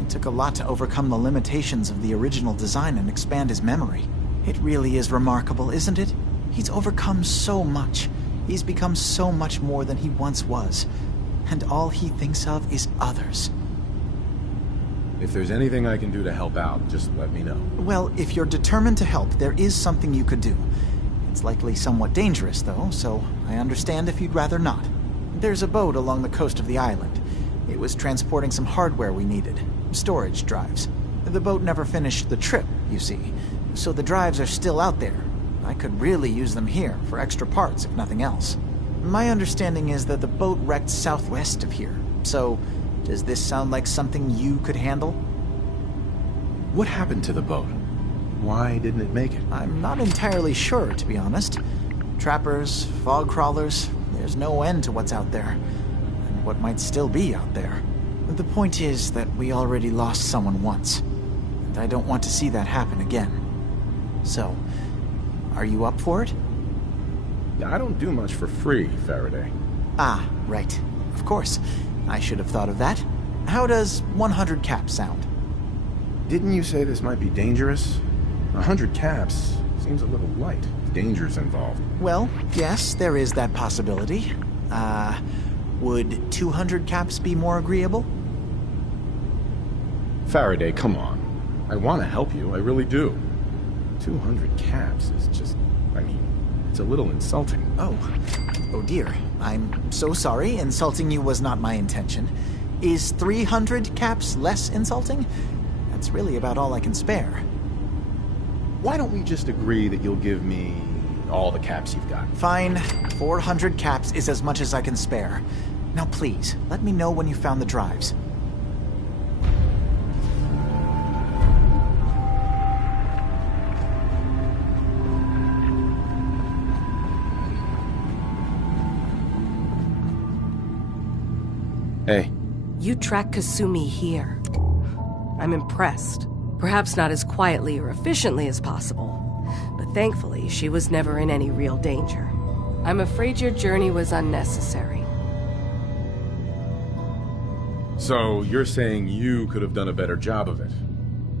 It took a lot to overcome the limitations of the original design and expand his memory. It really is remarkable, isn't it? He's overcome so much. He's become so much more than he once was. And all he thinks of is others. If there's anything I can do to help out, just let me know. Well, if you're determined to help, there is something you could do. It's likely somewhat dangerous, though, so I understand if you'd rather not. There's a boat along the coast of the island. It was transporting some hardware we needed. Storage drives. The boat never finished the trip, you see, so the drives are still out there. I could really use them here for extra parts, if nothing else. My understanding is that the boat wrecked southwest of here, so does this sound like something you could handle? What happened to the boat? Why didn't it make it? I'm not entirely sure, to be honest. Trappers, fog crawlers, there's no end to what's out there, and what might still be out there. The point is that we already lost someone once, and I don't want to see that happen again. So, are you up for it? Yeah, I don't do much for free, Faraday. Ah, right. Of course. I should have thought of that. How does 100 caps sound? Didn't you say this might be dangerous? 100 caps seems a little light. Danger's involved. Well, yes, there is that possibility. Would 200 caps be more agreeable? Faraday, come on. I want to help you, I really do. 200 caps is just, it's a little insulting. Oh dear. I'm so sorry. Insulting you was not my intention. Is 300 caps less insulting? That's really about all I can spare. Why don't we just agree that you'll give me all the caps you've got? Fine. 400 caps is as much as I can spare. Now please, let me know when you found the drives. Hey. You track Kasumi here. I'm impressed. Perhaps not as quietly or efficiently as possible, but thankfully she was never in any real danger. I'm afraid your journey was unnecessary. So, you're saying you could have done a better job of it?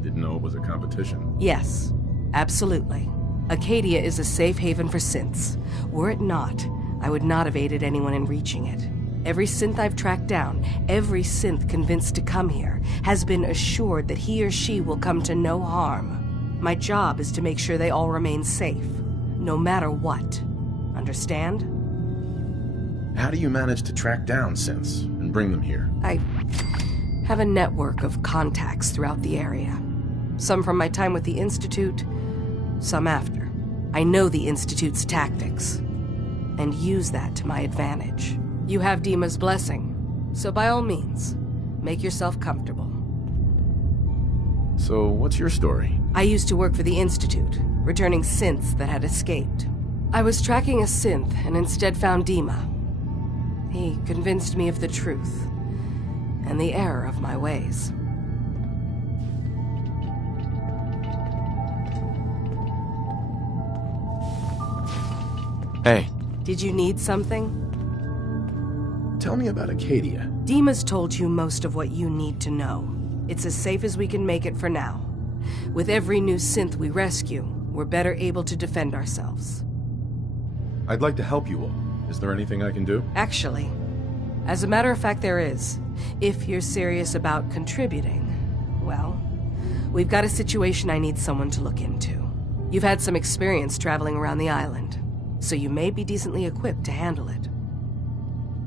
Didn't know it was a competition? Yes, absolutely. Acadia is a safe haven for synths. Were it not, I would not have aided anyone in reaching it. Every synth I've tracked down, every synth convinced to come here, has been assured that he or she will come to no harm. My job is to make sure they all remain safe, no matter what. Understand? How do you manage to track down synths and bring them here? I have a network of contacts throughout the area. Some from my time with the Institute, some after. I know the Institute's tactics, and use that to my advantage. You have Dima's blessing, so by all means, make yourself comfortable. So, what's your story? I used to work for the Institute, returning synths that had escaped. I was tracking a synth and instead found Dima. He convinced me of the truth, and the error of my ways. Hey. Did you need something? Tell me about Acadia. Dima's told you most of what you need to know. It's as safe as we can make it for now. With every new synth we rescue, we're better able to defend ourselves. I'd like to help you all. Is there anything I can do? Actually, as a matter of fact, there is. If you're serious about contributing, well, we've got a situation I need someone to look into. You've had some experience traveling around the island, so you may be decently equipped to handle it.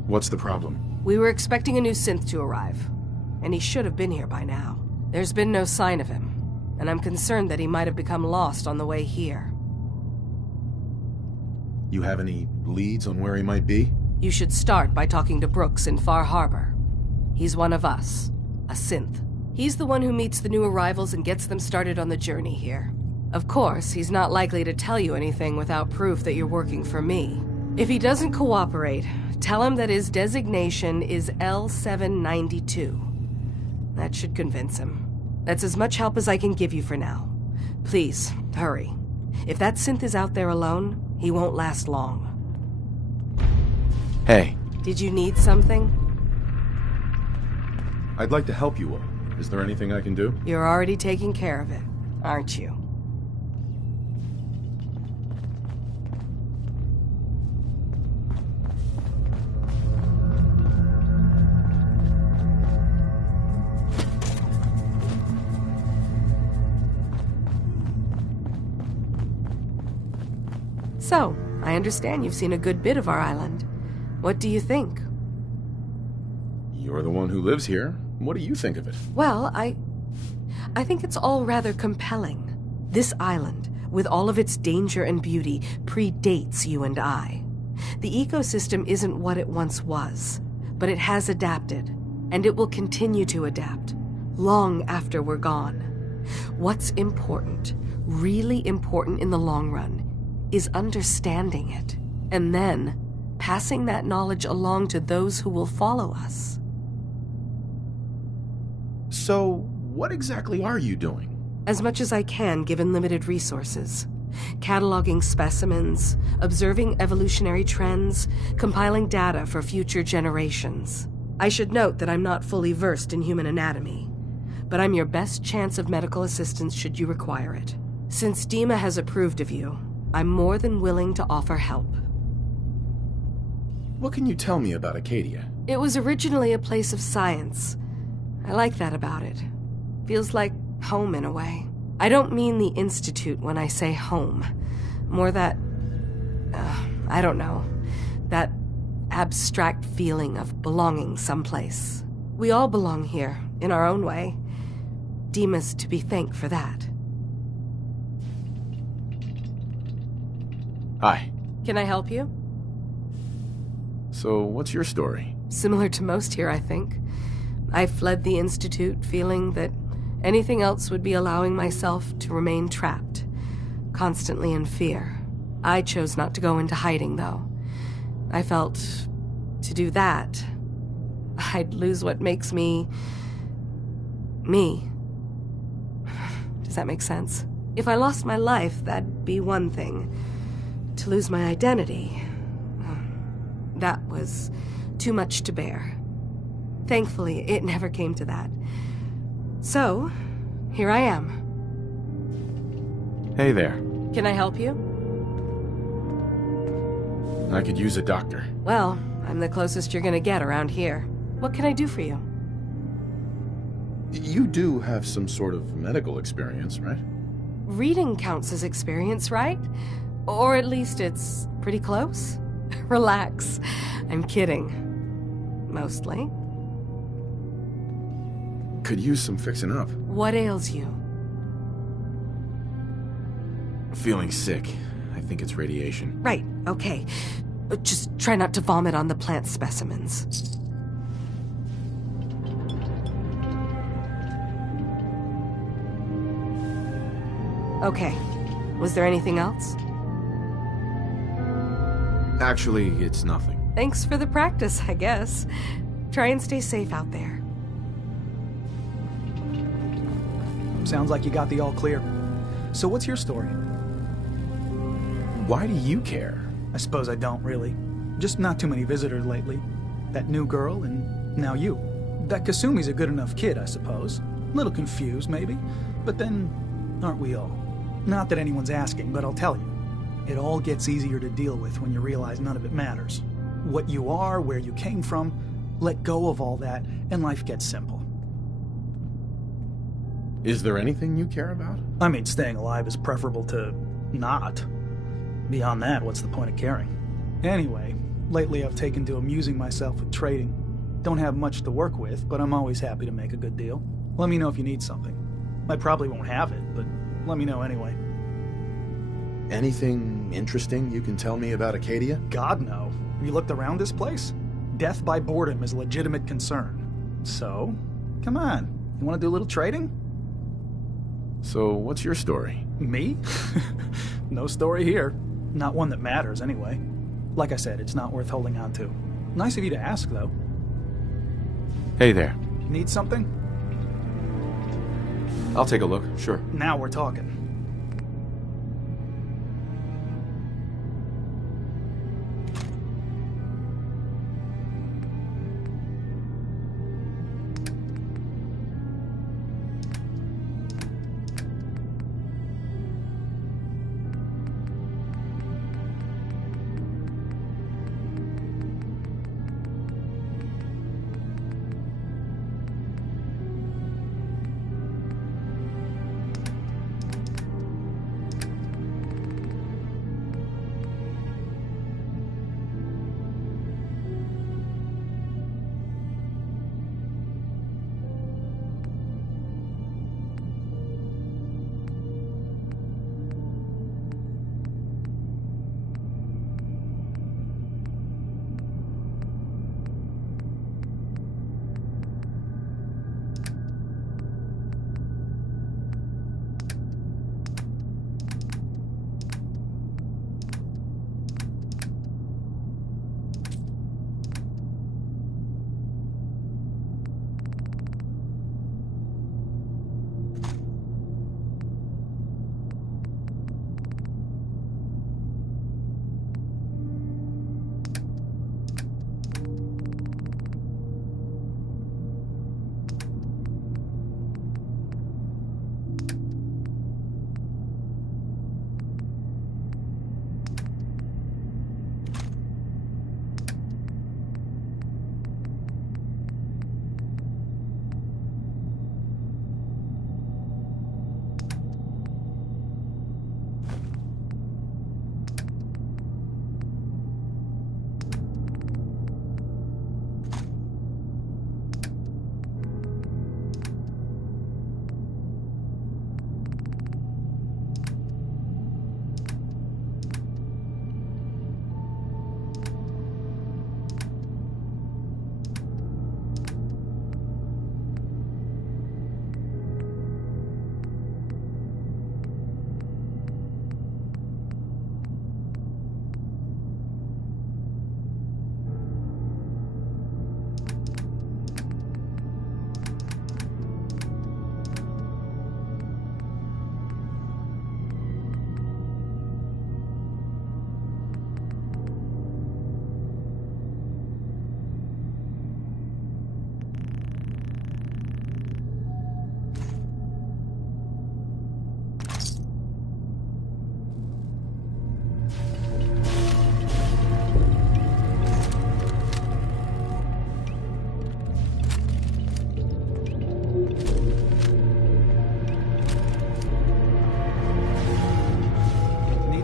What's the problem? We were expecting a new synth to arrive, and he should have been here by now. There's been no sign of him, and I'm concerned that he might have become lost on the way here. You have any leads on where he might be? You should start by talking to Brooks in Far Harbor. He's one of us, a synth. He's the one who meets the new arrivals and gets them started on the journey here. Of course, he's not likely to tell you anything without proof that you're working for me. If he doesn't cooperate, tell him that his designation is L792. That should convince him. That's as much help as I can give you for now. Please, hurry. If that synth is out there alone, he won't last long. Hey. Did you need something? I'd like to help you all. Is there anything I can do? You're already taking care of it, aren't you? So, I understand you've seen a good bit of our island. What do you think? You're the one who lives here. What do you think of it? Well, I think it's all rather compelling. This island, with all of its danger and beauty, predates you and I. The ecosystem isn't what it once was, but it has adapted, and it will continue to adapt, long after we're gone. What's important, really important in the long run, is understanding it, and then passing that knowledge along to those who will follow us. So, what exactly are you doing? As much as I can, given limited resources. Cataloging specimens, observing evolutionary trends, compiling data for future generations. I should note that I'm not fully versed in human anatomy, but I'm your best chance of medical assistance should you require it. Since Dima has approved of you, I'm more than willing to offer help. What can you tell me about Acadia? It was originally a place of science. I like that about it. Feels like home in a way. I don't mean the Institute when I say home. More that, I don't know, that abstract feeling of belonging someplace. We all belong here, in our own way. Dima's to be thanked for that. Hi. Can I help you? So, what's your story? Similar to most here, I think. I fled the Institute feeling that anything else would be allowing myself to remain trapped, constantly in fear. I chose not to go into hiding, though. I felt to do that, I'd lose what makes me... me. Does that make sense? If I lost my life, that'd be one thing. To lose my identity, that was too much to bear. Thankfully, it never came to that. So, here I am. Hey there. Can I help you? I could use a doctor. Well, I'm the closest you're gonna get around here. What can I do for you? You do have some sort of medical experience, right? Reading counts as experience, right? Or at least it's pretty close. Relax. I'm kidding. Mostly. Could use some fixing up. What ails you? Feeling sick. I think it's radiation. Right, okay. Just try not to vomit on the plant specimens. Okay. Was there anything else? Actually, it's nothing. Thanks for the practice, I guess. Try and stay safe out there. Sounds like you got the all clear. So what's your story? Why do you care? I suppose I don't, really. Just not too many visitors lately. That new girl, and now you. That Kasumi's a good enough kid, I suppose. A little confused, maybe. But then, aren't we all? Not that anyone's asking, but I'll tell you. It all gets easier to deal with when you realize none of it matters. What you are, where you came from, let go of all that, and life gets simple. Is there anything you care about? I mean, staying alive is preferable to not. Beyond that, what's the point of caring? Anyway, lately I've taken to amusing myself with trading. Don't have much to work with, but I'm always happy to make a good deal. Let me know if you need something. I probably won't have it, but let me know anyway. Anything interesting you can tell me about Acadia? God, no. Have you looked around this place? Death by boredom is a legitimate concern. So, come on. You want to do a little trading? So, what's your story? Me? No story here. Not one that matters, anyway. Like I said, it's not worth holding on to. Nice of you to ask, though. Hey there. Need something? I'll take a look, sure. Now we're talking.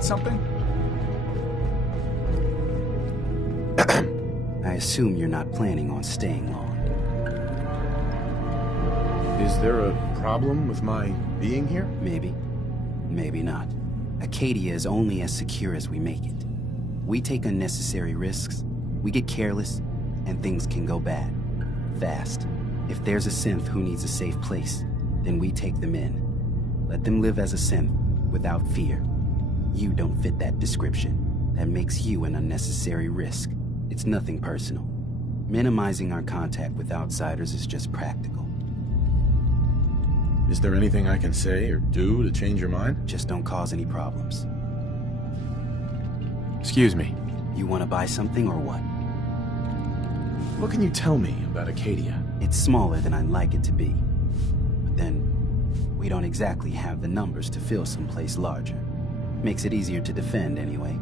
something? I assume you're not planning on staying long. Is there a problem with my being here? Maybe. Maybe not. Acadia is only as secure as we make it. We take unnecessary risks, we get careless, and things can go bad. Fast. If there's a synth who needs a safe place, then we take them in. Let them live as a synth, without fear. You don't fit that description. That makes you an unnecessary risk. It's nothing personal. Minimizing our contact with outsiders is just practical. Is there anything I can say or do to change your mind? Just don't cause any problems. Excuse me. You want to buy something or what? What can you tell me about Acadia? It's smaller than I'd like it to be. But then, we don't exactly have the numbers to fill someplace larger. Makes it easier to defend anyway.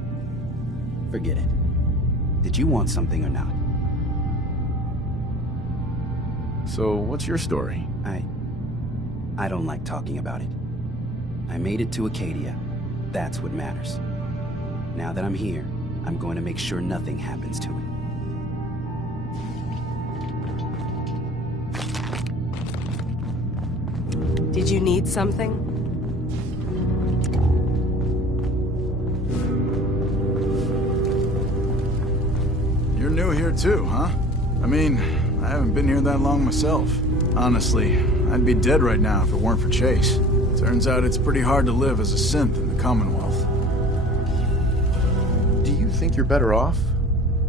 Forget it. Did you want something or not? So, what's your story? I don't like talking about it. I made it to Acadia. That's what matters. Now that I'm here, I'm going to make sure nothing happens to it. Did you need something? You're new here too, huh? I mean, I haven't been here that long myself. Honestly, I'd be dead right now if it weren't for Chase. Turns out it's pretty hard to live as a synth in the Commonwealth. Do you think you're better off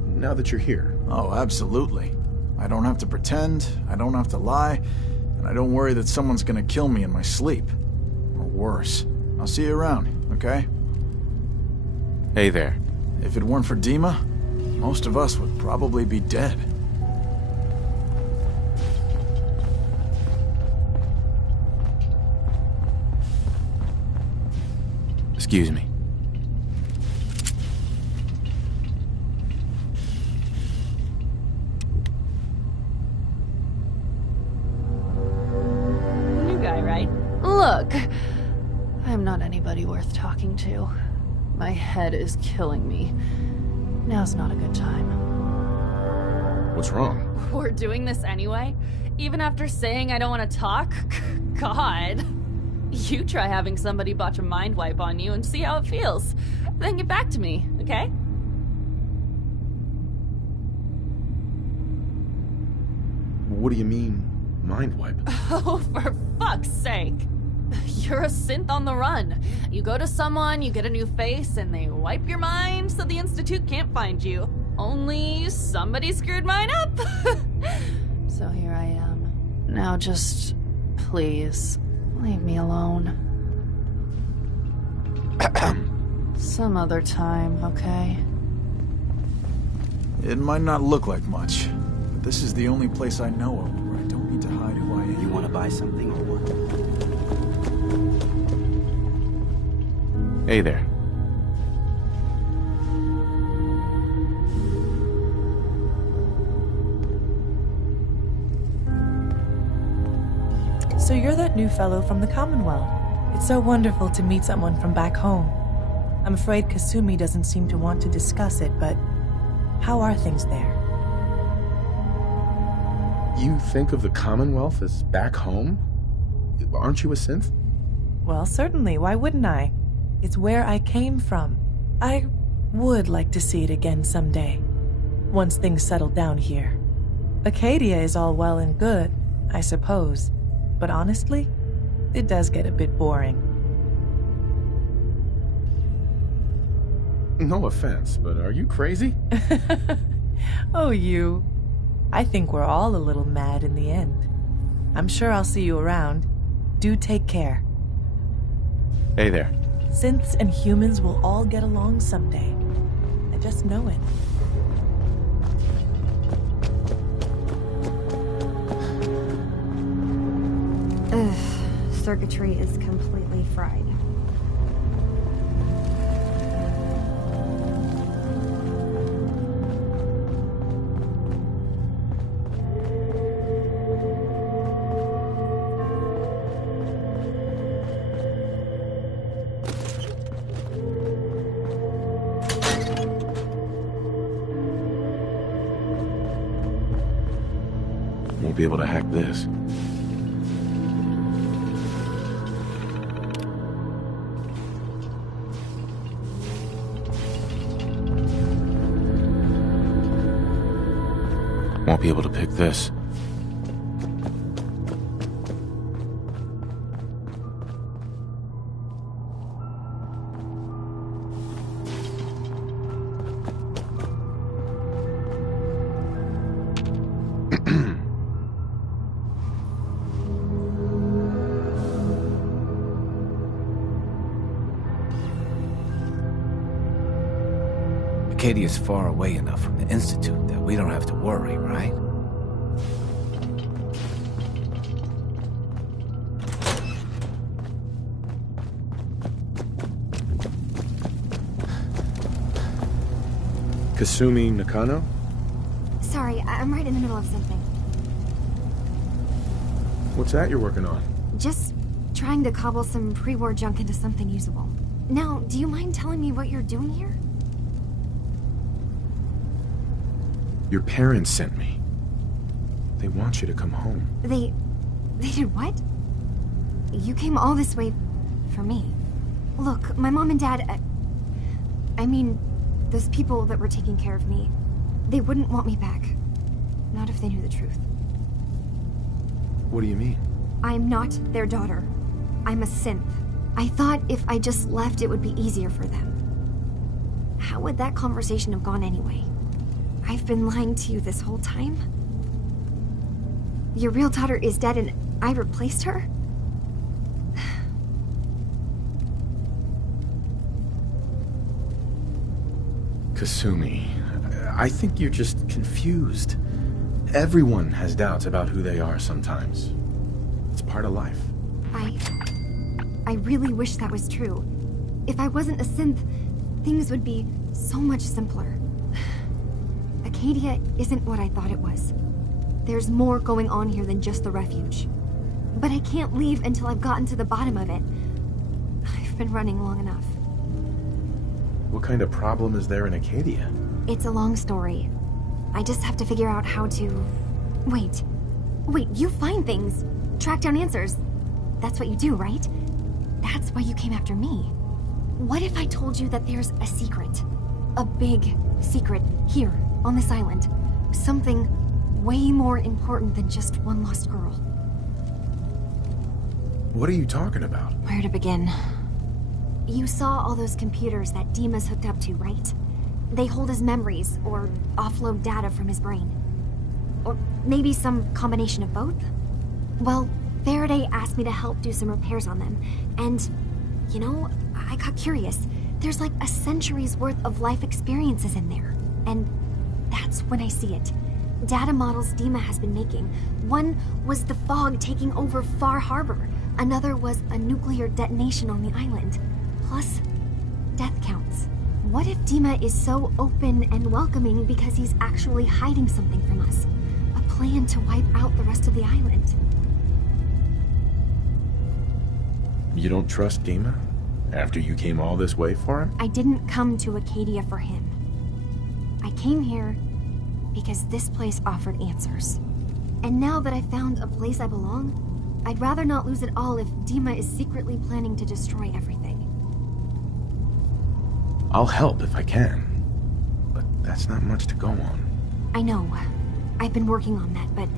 now that you're here? Oh, absolutely. I don't have to pretend, I don't have to lie, and I don't worry that someone's gonna kill me in my sleep. Or worse. I'll see you around, okay? Hey there. If it weren't for Dima, most of us would probably be dead. Excuse me. New guy, right? Look, I'm not anybody worth talking to. My head is killing me. Now's not a good time. What's wrong? We're doing this anyway? Even after saying I don't want to talk? God. You try having somebody botch a mind wipe on you and see how it feels. Then get back to me, okay? What do you mean, mind wipe? Oh, for fuck's sake. You're a synth on the run. You go to someone, you get a new face, and they wipe your mind so the Institute can't find you. Only somebody screwed mine up. So here I am. Now just, please, leave me alone. Some other time, okay? It might not look like much, but this is the only place I know of where I don't need to hide who I am. You want to buy something or what? Hey there. So you're that new fellow from the Commonwealth. It's so wonderful to meet someone from back home. I'm afraid Kasumi doesn't seem to want to discuss it, but how are things there? You think of the Commonwealth as back home? Aren't you a synth? Well, certainly. Why wouldn't I? It's where I came from. I would like to see it again someday, once things settle down here. Acadia is all well and good, I suppose, but honestly, it does get a bit boring. No offense, but are you crazy? Oh, you. I think we're all a little mad in the end. I'm sure I'll see you around. Do take care. Hey there. Synths and humans will all get along someday. I just know it. Ugh, circuitry is completely fried. Won't be able to hack this. Won't be able to pick this. Acadia's far away enough from the Institute that we don't have to worry, right? Kasumi Nakano? Sorry, I'm right in the middle of something. What's that you're working on? Just trying to cobble some pre-war junk into something usable. Now, do you mind telling me what you're doing here? Your parents sent me. They want you to come home. They did what? You came all this way for me. Look, my mom and dad, I mean, those people that were taking care of me, they wouldn't want me back. Not if they knew the truth. What do you mean? I'm not their daughter. I'm a synth. I thought if I just left, it would be easier for them. How would that conversation have gone anyway? I've been lying to you this whole time? Your real daughter is dead and I replaced her? Kasumi, I think you're just confused. Everyone has doubts about who they are sometimes. It's part of life. I really wish that was true. If I wasn't a synth, things would be so much simpler. Acadia isn't what I thought it was. There's more going on here than just the refuge. But I can't leave until I've gotten to the bottom of it. I've been running long enough. What kind of problem is there in Acadia? It's a long story. I just have to figure out how to... Wait, you find things. Track down answers. That's what you do, right? That's why you came after me. What if I told you that there's a secret? A big secret here, on this island. Something way more important than just one lost girl. What are you talking about? Where to begin? You saw all those computers that Dima's hooked up to, right? They hold his memories, or offload data from his brain. Or maybe some combination of both? Well, Faraday asked me to help do some repairs on them, and, you know, I got curious. There's like a century's worth of life experiences in there, and that's when I see it. Data models Dima has been making. One was the fog taking over Far Harbor. Another was a nuclear detonation on the island. Plus, death counts. What if Dima is so open and welcoming because he's actually hiding something from us? A plan to wipe out the rest of the island. You don't trust Dima? After you came all this way for him? I didn't come to Acadia for him. I came here because this place offered answers. And now that I've found a place I belong, I'd rather not lose it all if Dima is secretly planning to destroy everything. I'll help if I can. But that's not much to go on. I know. I've been working on that, but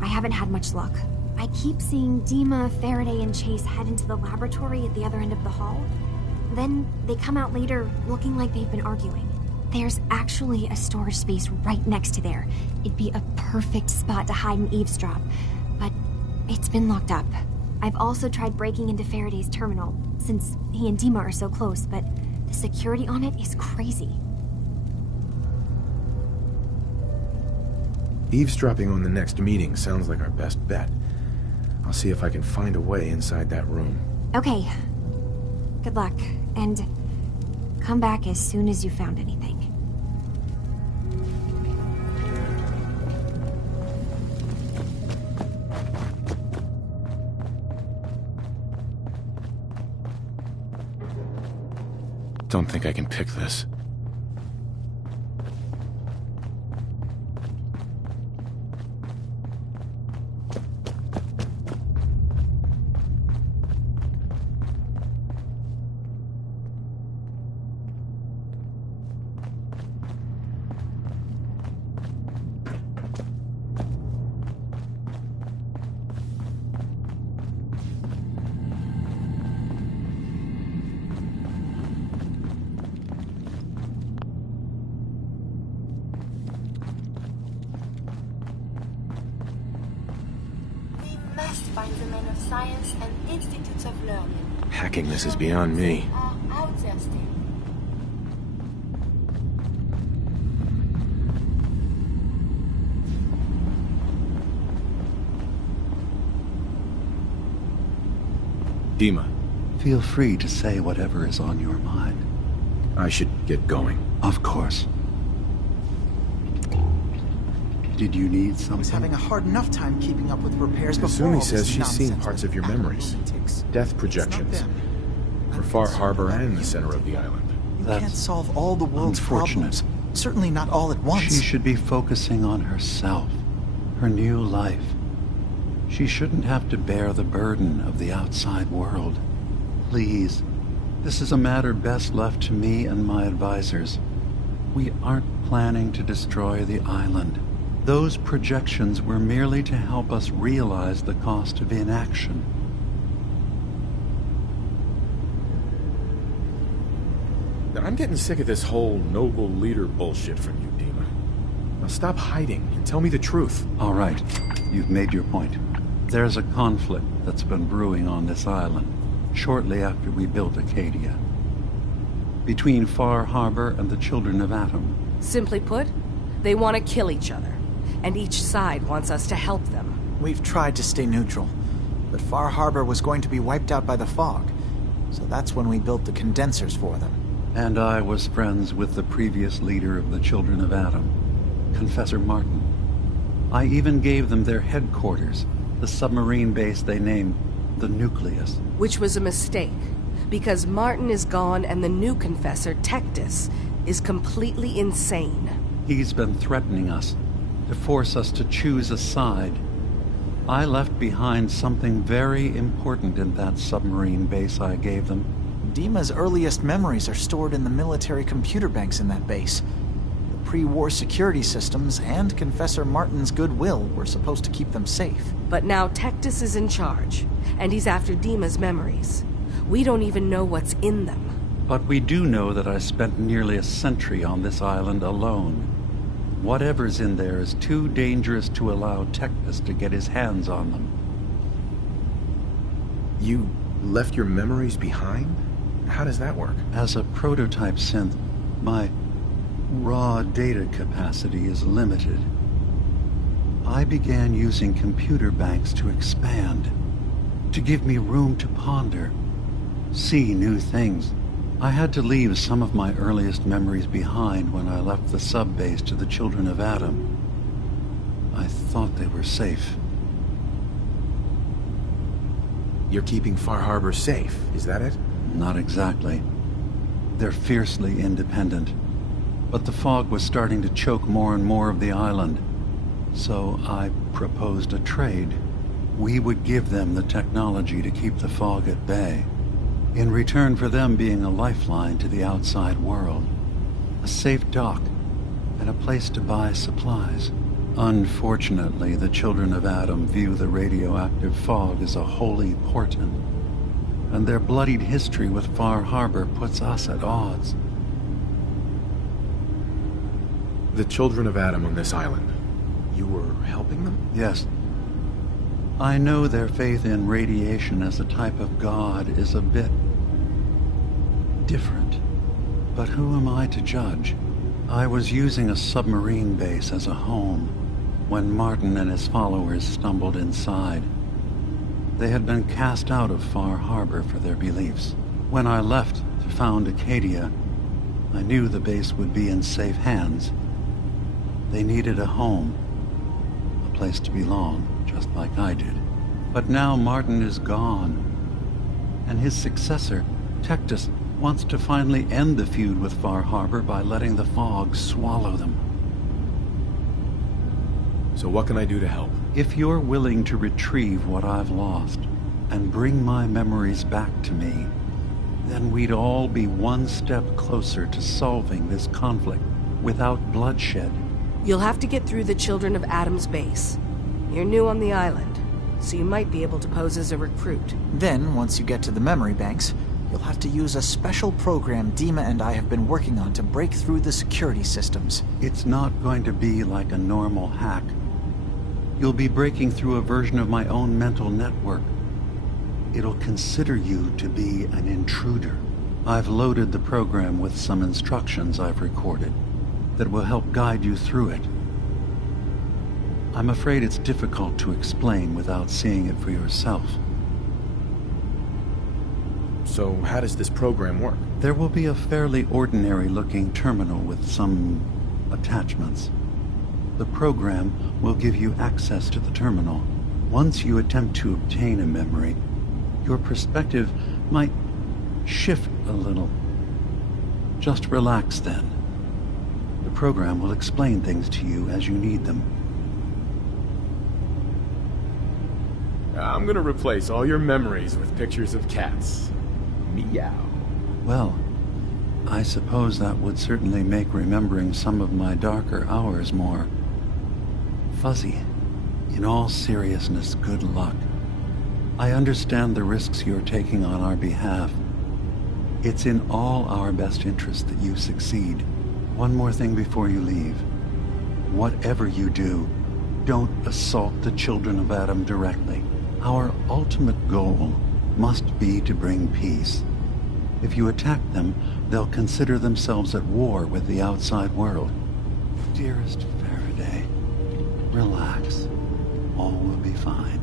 I haven't had much luck. I keep seeing Dima, Faraday, and Chase head into the laboratory at the other end of the hall. Then they come out later looking like they've been arguing. There's actually a storage space right next to there. It'd be a perfect spot to hide and eavesdrop, but it's been locked up. I've also tried breaking into Faraday's terminal, since he and Dima are so close, but the security on it is crazy. Eavesdropping on the next meeting sounds like our best bet. I'll see if I can find a way inside that room. Okay. Good luck, and come back as soon as you found anything. Don't think I can pick this. by the men of science and institutes of learning. Hacking this is beyond me. Are out there still. Dima. Feel free to say whatever is on your mind. I should get going. Of course. Did you need something? I was having a hard enough time keeping up with repairs before all Kasumi this says she's seen nonsense parts with of your memories. analytics. Death projections. For Far Harbor and the center of the island. You can't solve all the world's problems. Certainly not all at once. She should be focusing on herself, her new life. She shouldn't have to bear the burden of the outside world. Please, this is a matter best left to me and my advisors. We aren't planning to destroy the island. Those projections were merely to help us realize the cost of inaction. I'm getting sick of this whole noble leader bullshit from you, Dima. Now stop hiding and tell me the truth. All right, you've made your point. There's a conflict that's been brewing on this island shortly after we built Acadia. Between Far Harbor and the Children of Atom. Simply put, they want to kill each other, and each side wants us to help them. We've tried to stay neutral, but Far Harbor was going to be wiped out by the fog, so that's when we built the condensers for them. And I was friends with the previous leader of the Children of Atom, Confessor Martin. I even gave them their headquarters, the submarine base they named the Nucleus. Which was a mistake, because Martin is gone and the new Confessor, Tectus, is completely insane. He's been threatening us, to force us to choose a side. I left behind something very important in that submarine base I gave them. Dima's earliest memories are stored in the military computer banks in that base. The pre-war security systems and Confessor Martin's goodwill were supposed to keep them safe. But now Tectus is in charge, and he's after Dima's memories. We don't even know what's in them. But we do know that I spent nearly a century on this island alone. Whatever's in there is too dangerous to allow Tectus to get his hands on them. You left your memories behind? How does that work? As a prototype synth, my raw data capacity is limited. I began using computer banks to expand, to give me room to ponder, see new things. I had to leave some of my earliest memories behind when I left the sub-base to the Children of Atom. I thought they were safe. You're keeping Far Harbor safe, is that it? Not exactly. They're fiercely independent. But the fog was starting to choke more and more of the island. So I proposed a trade. We would give them the technology to keep the fog at bay, in return for them being a lifeline to the outside world. A safe dock, and a place to buy supplies. Unfortunately, the Children of Atom view the radioactive fog as a holy portent, and their bloodied history with Far Harbor puts us at odds. The Children of Atom on this island. You were helping them? Yes. I know their faith in radiation as a type of god is a bit different. But who am I to judge? I was using a submarine base as a home when Martin and his followers stumbled inside. They had been cast out of Far Harbor for their beliefs. When I left to found Acadia, I knew the base would be in safe hands. They needed a home, a place to belong, just like I did. But now Martin is gone, and his successor, Tectus, wants to finally end the feud with Far Harbor by letting the fog swallow them. So what can I do to help? If you're willing to retrieve what I've lost and bring my memories back to me, then we'd all be one step closer to solving this conflict without bloodshed. You'll have to get through the Children of Atom's base. You're new on the island, so you might be able to pose as a recruit. Then, once you get to the memory banks, you'll have to use a special program Dima and I have been working on to break through the security systems. It's not going to be like a normal hack. You'll be breaking through a version of my own mental network. It'll consider you to be an intruder. I've loaded the program with some instructions I've recorded that will help guide you through it. I'm afraid it's difficult to explain without seeing it for yourself. So how does this program work? There will be a fairly ordinary-looking terminal with some attachments. The program will give you access to the terminal. Once you attempt to obtain a memory, your perspective might shift a little. Just relax then. The program will explain things to you as you need them. I'm gonna replace all your memories with pictures of cats. Meow. Well, I suppose that would certainly make remembering some of my darker hours more fuzzy. In all seriousness, good luck. I understand the risks you're taking on our behalf. It's in all our best interest that you succeed. One more thing before you leave. Whatever you do, don't assault the children of Adam directly. Our ultimate goal must be to bring peace. If you attack them, they'll consider themselves at war with the outside world. Dearest Faraday, relax. All will be fine.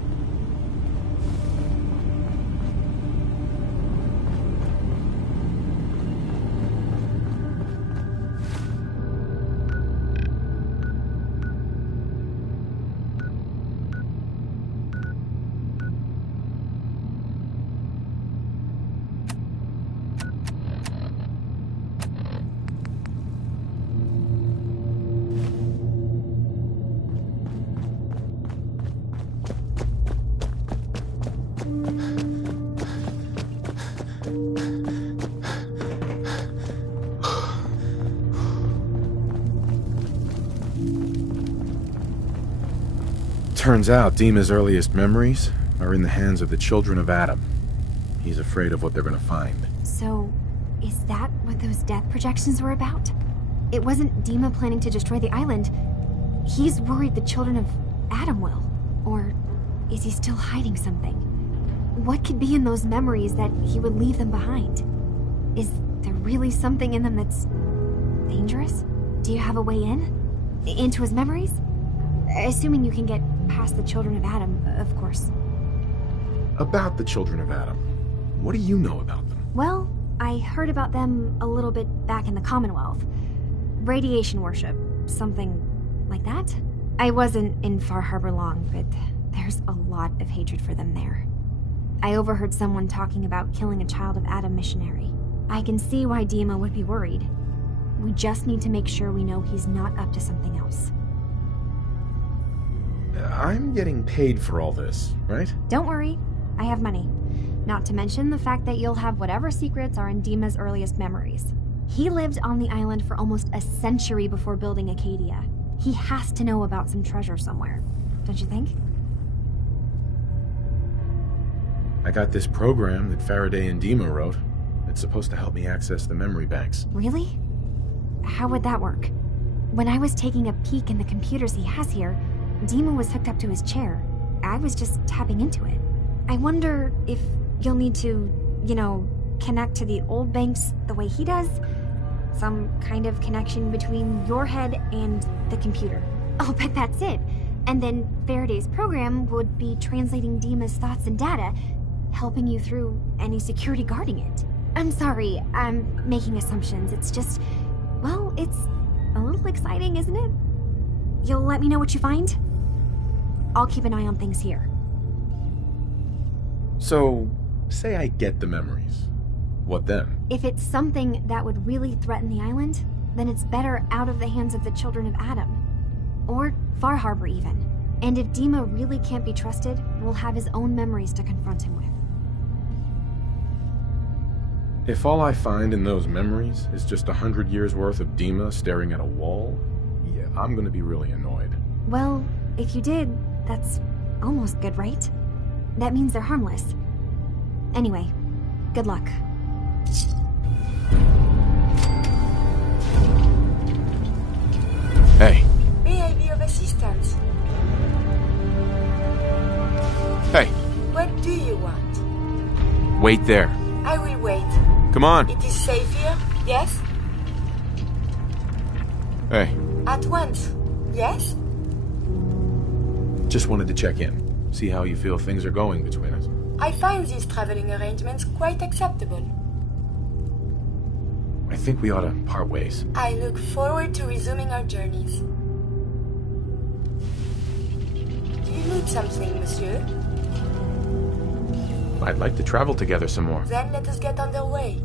Turns out Dima's earliest memories are in the hands of the children of Adam. He's afraid of what they're gonna find. So, is that what those death projections were about? It wasn't Dima planning to destroy the island. He's worried the children of Adam will. Or is he still hiding something? What could be in those memories that he would leave them behind? Is there really something in them that's dangerous? Do you have a way in? Into his memories? Assuming you can get past the children of Adam, of course. About the children of Adam, what do you know about them? Well, I heard about them a little bit back in the Commonwealth. Radiation worship, something like that. I wasn't in Far Harbor long, but there's a lot of hatred for them there. I overheard someone talking about killing a child of Adam missionary. I can see why Dima would be worried. We just need to make sure we know he's not up to something else. I'm getting paid for all this, right? Don't worry, I have money. Not to mention the fact that you'll have whatever secrets are in Dima's earliest memories. He lived on the island for almost a century before building Acadia. He has to know about some treasure somewhere, don't you think? I got this program that Faraday and Dima wrote. It's supposed to help me access the memory banks. Really? How would that work? When I was taking a peek in the computers he has here, Dima was hooked up to his chair. I was just tapping into it. I wonder if you'll need to, connect to the old banks the way he does? Some kind of connection between your head and the computer. I'll bet that's it. And then Faraday's program would be translating Dima's thoughts and data, helping you through any security guarding it. I'm sorry, I'm making assumptions. It's just, well, it's a little exciting, isn't it? You'll let me know what you find? I'll keep an eye on things here. So, say I get the memories. What then? If it's something that would really threaten the island, then it's better out of the hands of the children of Adam. Or Far Harbor, even. And if Dima really can't be trusted, we'll have his own memories to confront him with. If all I find in those memories is just 100 years worth of Dima staring at a wall, yeah, I'm gonna be really annoyed. Well, if you did, that's almost good, right? That means they're harmless. Anyway, good luck. Hey. May I be of assistance? Wait there. I will wait. Come on. It is safe here, yes? Hey, At once, yes? just wanted to check in. See how you feel things are going between us. I find these traveling arrangements quite acceptable. I think we ought to part ways. I look forward to resuming our journeys. Do you need something, monsieur? I'd like to travel together some more. Then let us get underway.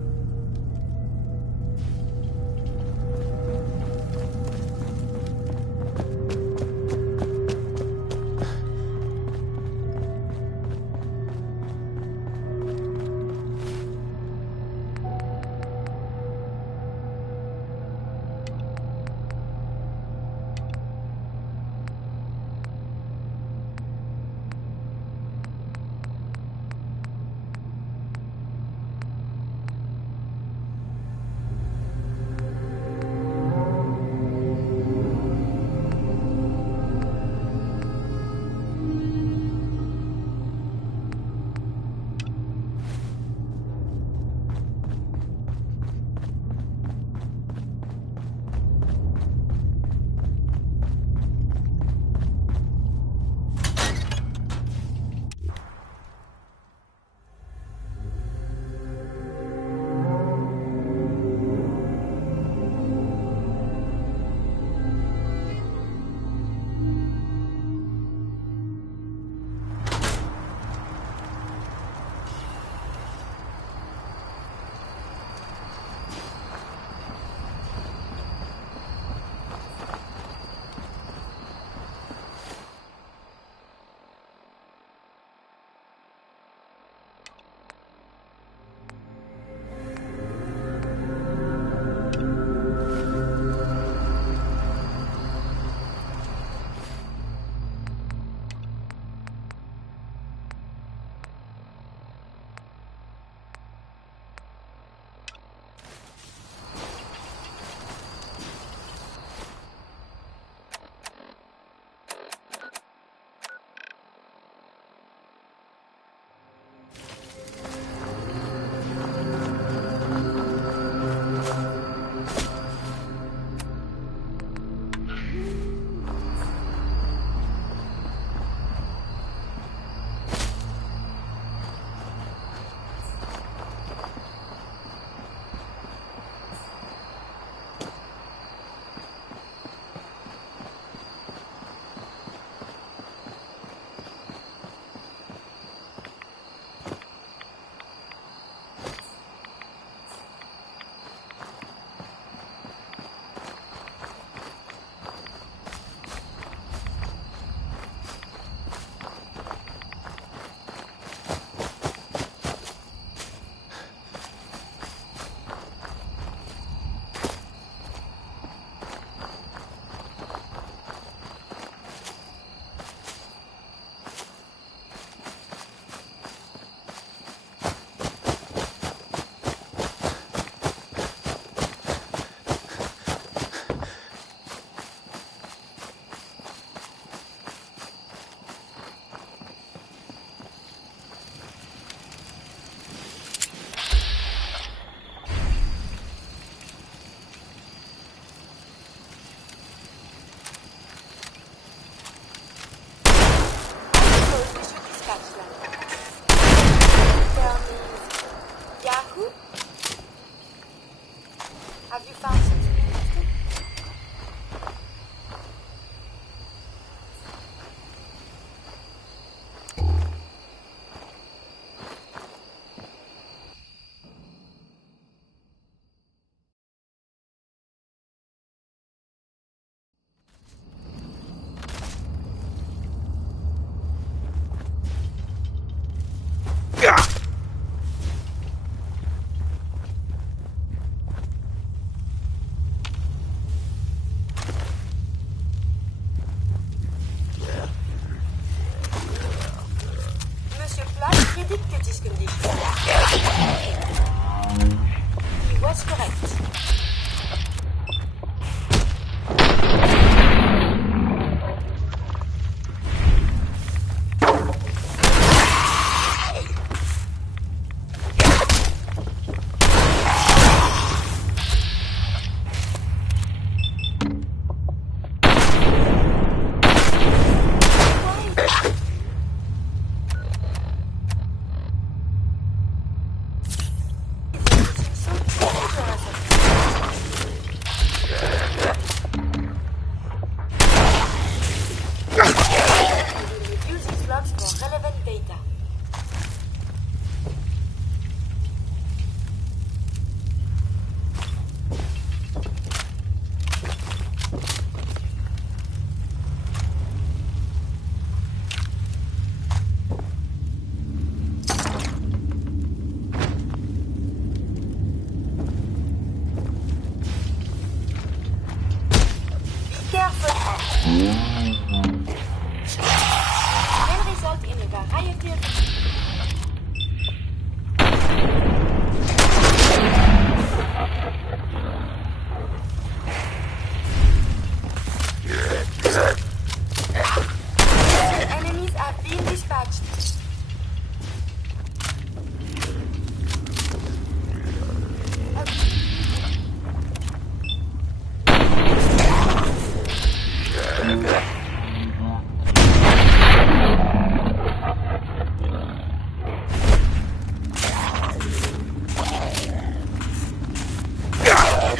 Enemies have been dispatched.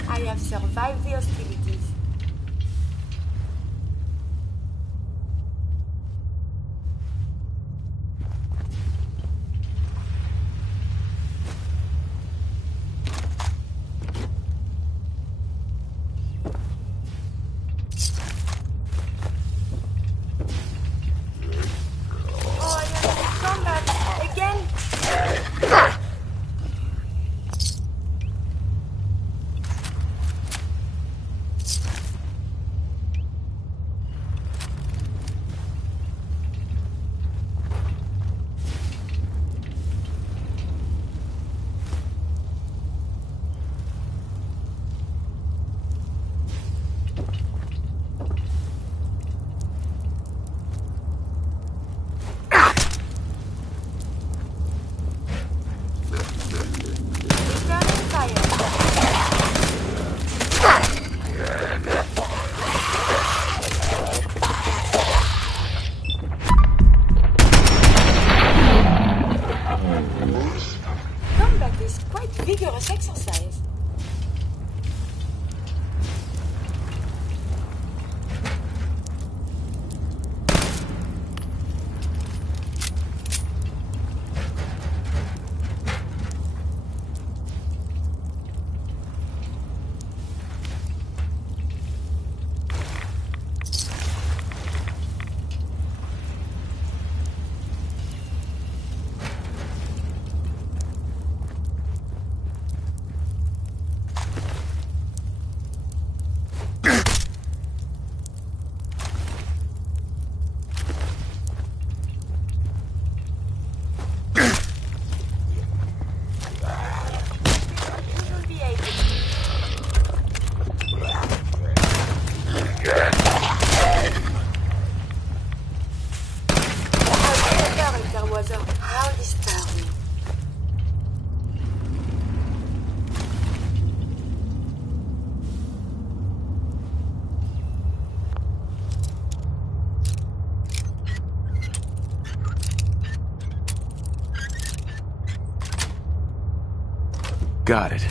I have survived the hostilities. Oh, I am in combat again. Returning fire. Combat is quite vigorous exercise. We will be able Character was how disturbing. Got it.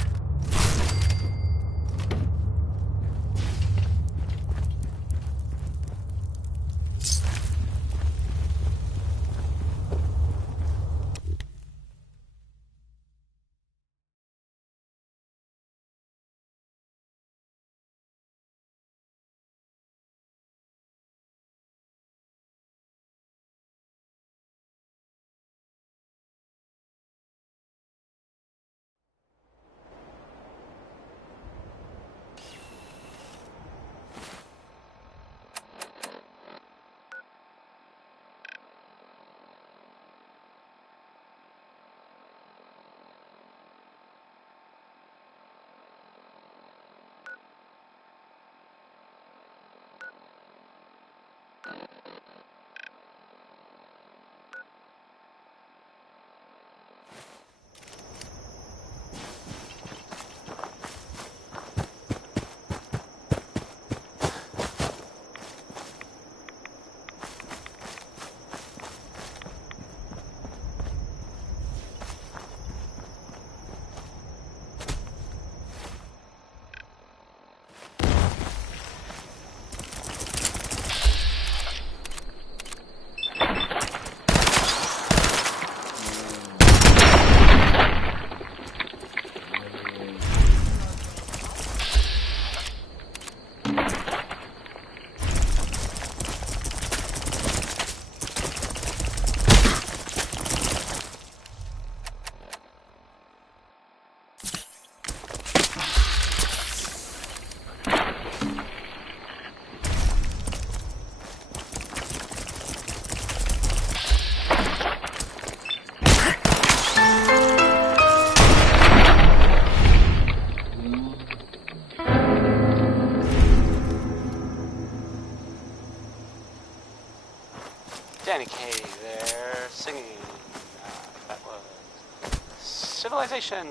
information.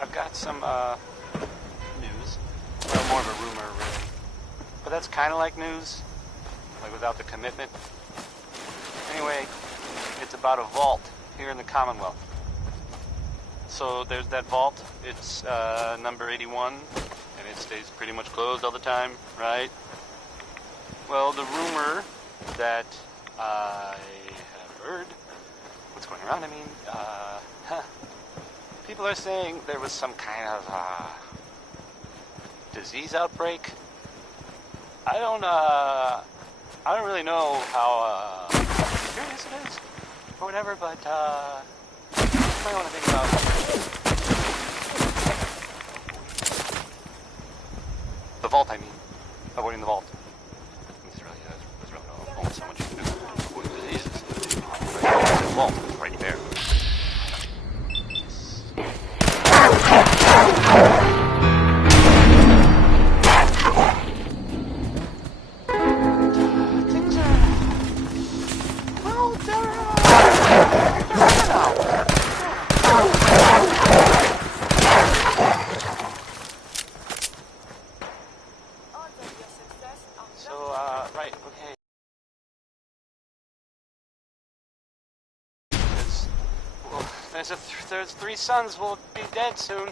I've got some, news. Well, more of a rumor, really. But that's kind of like news. Like, without the commitment. Anyway, it's about a vault here in the Commonwealth. So there's that vault. It's, number 81. And it stays pretty much closed all the time, right? Well, the rumor that I have heard, what's going around, I mean, people are saying there was some kind of, disease outbreak. I don't really know how, serious it is, or whatever, but, you might want to think about the vault, I mean. Avoiding the vault. There's really almost so much you can do with diseases. The vault is right there. Things are... Well, they're right, okay. There's 3 sons will be dead soon.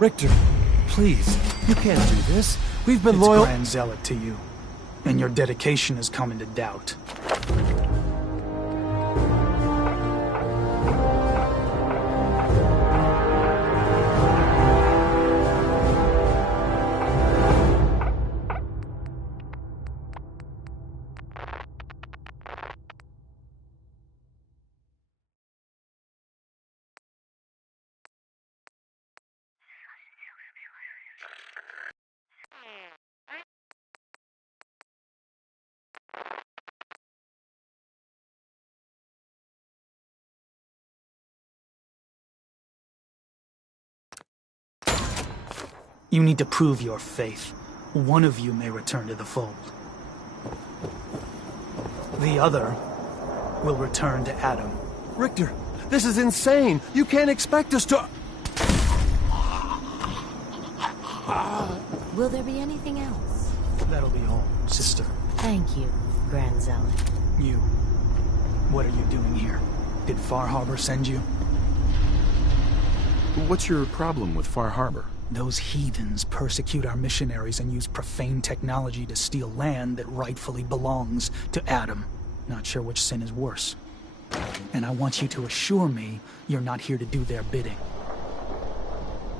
Richter, please, you can't do this. We've been It's loyal— Grand Zealot to you, and your dedication has come into doubt. You need to prove your faith. One of you may return to the fold. The other will return to Adam. Richter, this is insane. You can't expect us to— Will there be anything else? That'll be all, sister. Thank you, Grand Zealot. You. What are you doing here? Did Far Harbor send you? What's your problem with Far Harbor? Those heathens persecute our missionaries and use profane technology to steal land that rightfully belongs to Adam. Not sure which sin is worse. And I want you to assure me you're not here to do their bidding.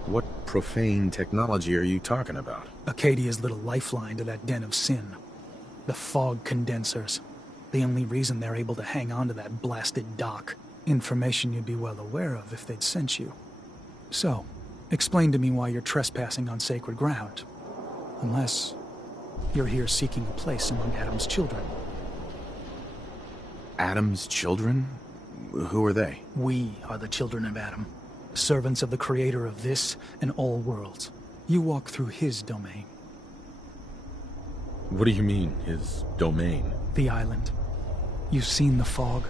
What profane technology are you talking about? Acadia's little lifeline to that den of sin. The fog condensers. The only reason they're able to hang on to that blasted dock. Information you'd be well aware of if they'd sent you. So, explain to me why you're trespassing on sacred ground. Unless you're here seeking a place among Adam's children. Adam's children? Who are they? We are the children of Adam. Servants of the creator of this and all worlds. You walk through his domain. What do you mean, his domain? The island. You've seen the fog,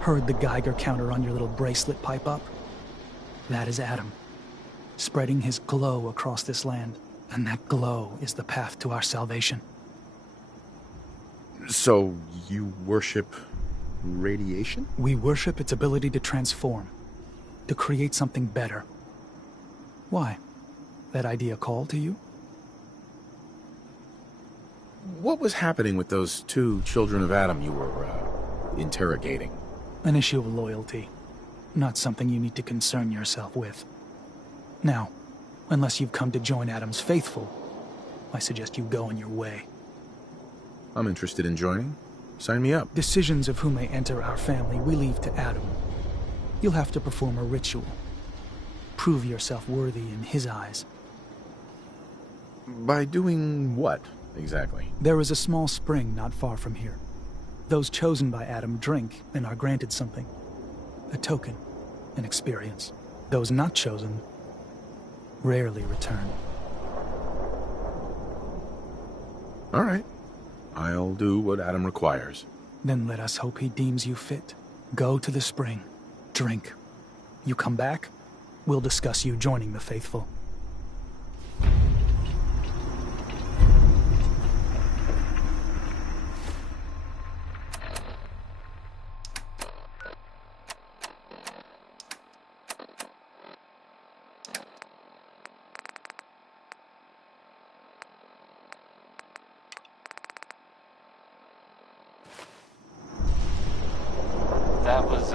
heard the Geiger counter on your little bracelet pipe up. That is Adam, spreading his glow across this land, and that glow is the path to our salvation. So, you worship radiation? We worship its ability to transform, to create something better. Why? That idea call to you? What was happening with those two children of Adam you were, interrogating? An issue of loyalty. Not something you need to concern yourself with. Now, unless you've come to join Adam's faithful, I suggest you go on your way. I'm interested in joining. Sign me up. Decisions of who may enter our family we leave to Adam. You'll have to perform a ritual. Prove yourself worthy in his eyes. By doing what, exactly? There is a small spring not far from here. Those chosen by Adam drink and are granted something. A token, an experience. Those not chosen rarely return. All right. I'll do what Adam requires. Then let us hope he deems you fit. Go to the spring. Drink. You come back, we'll discuss you joining the faithful. That was,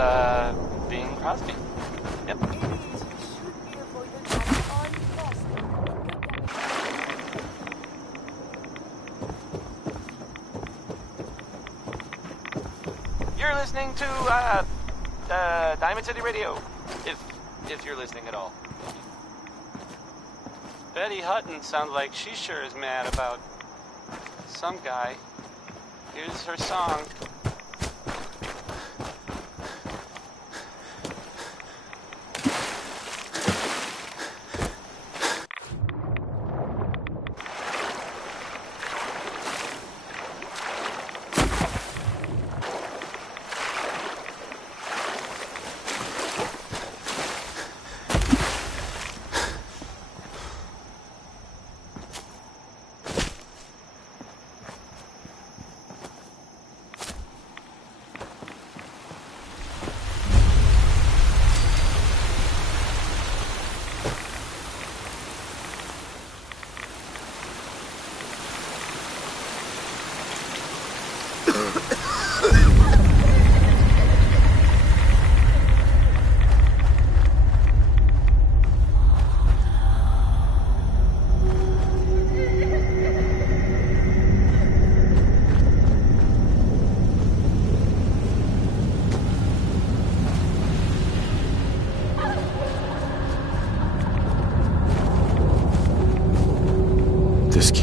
Bing Crosby. Yep. You're listening to, Diamond City Radio. If you're listening at all. Betty Hutton sounds like she sure is mad about some guy. Here's her song.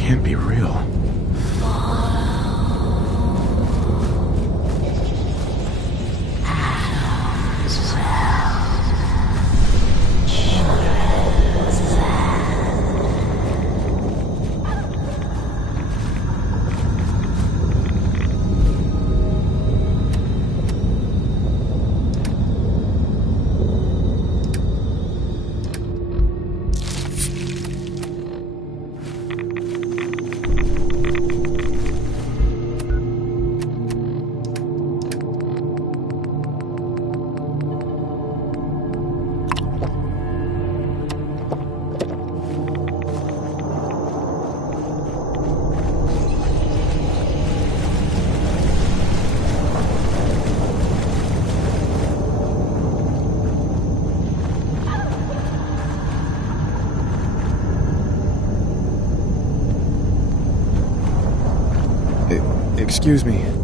can't be real. Excuse me.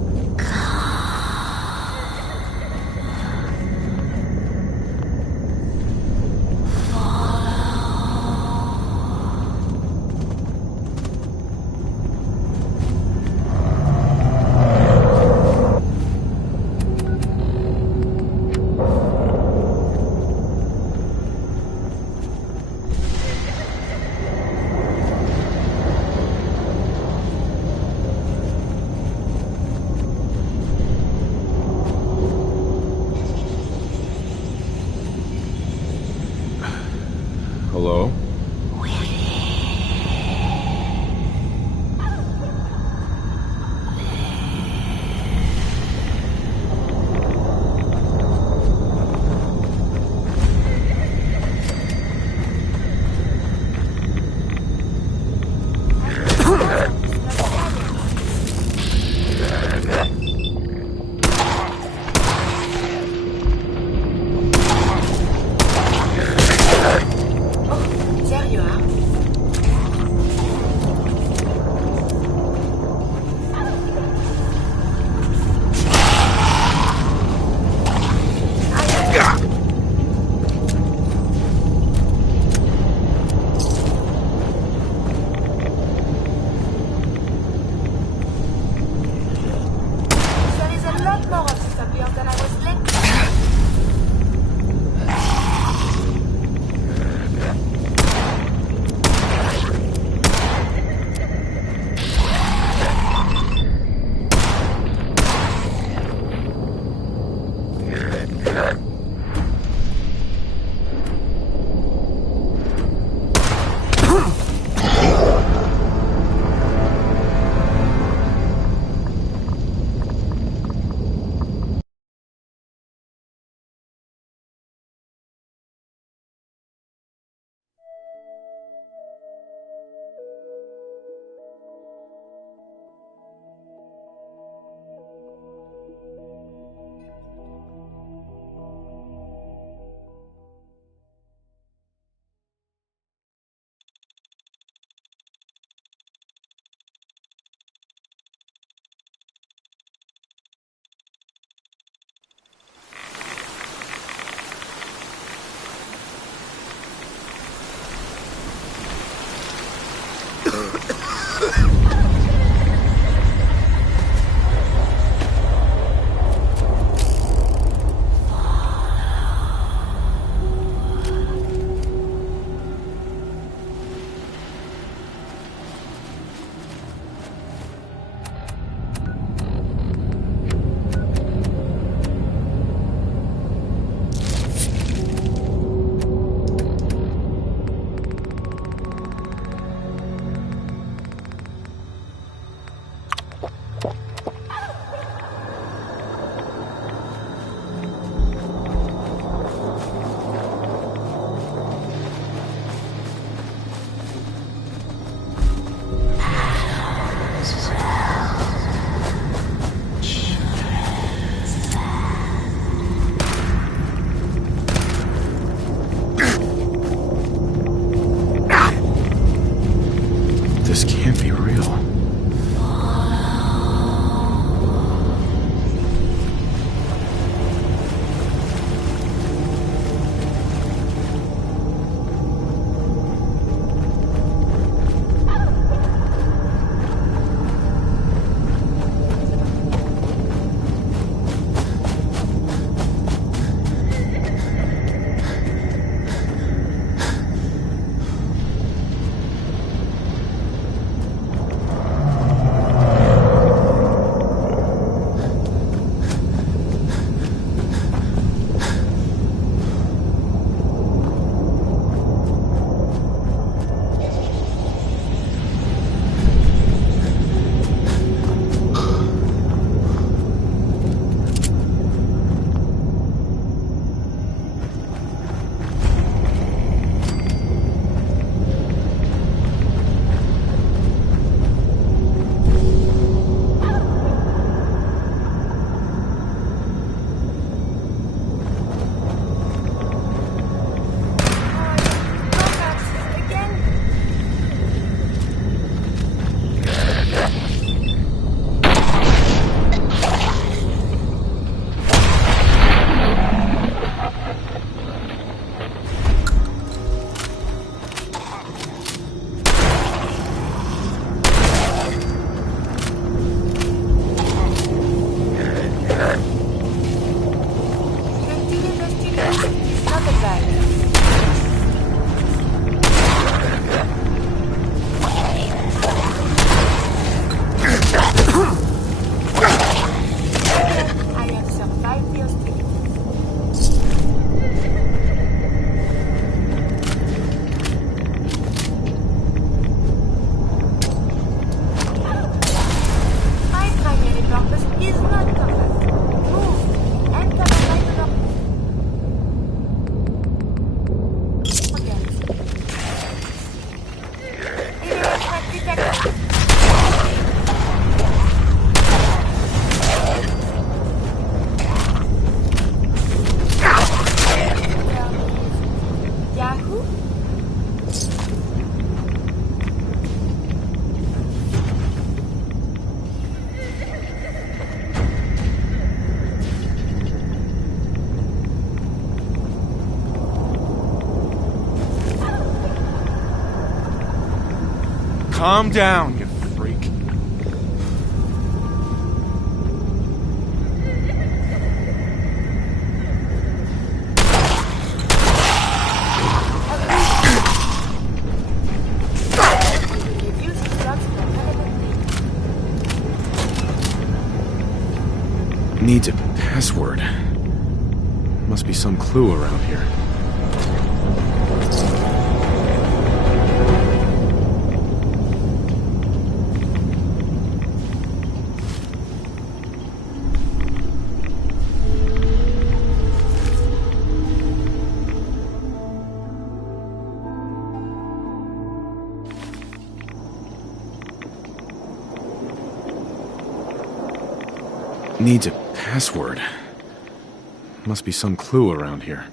Calm down, you freak. Needs a password. Must be some clue around here. Needs a password. Must be some clue around here.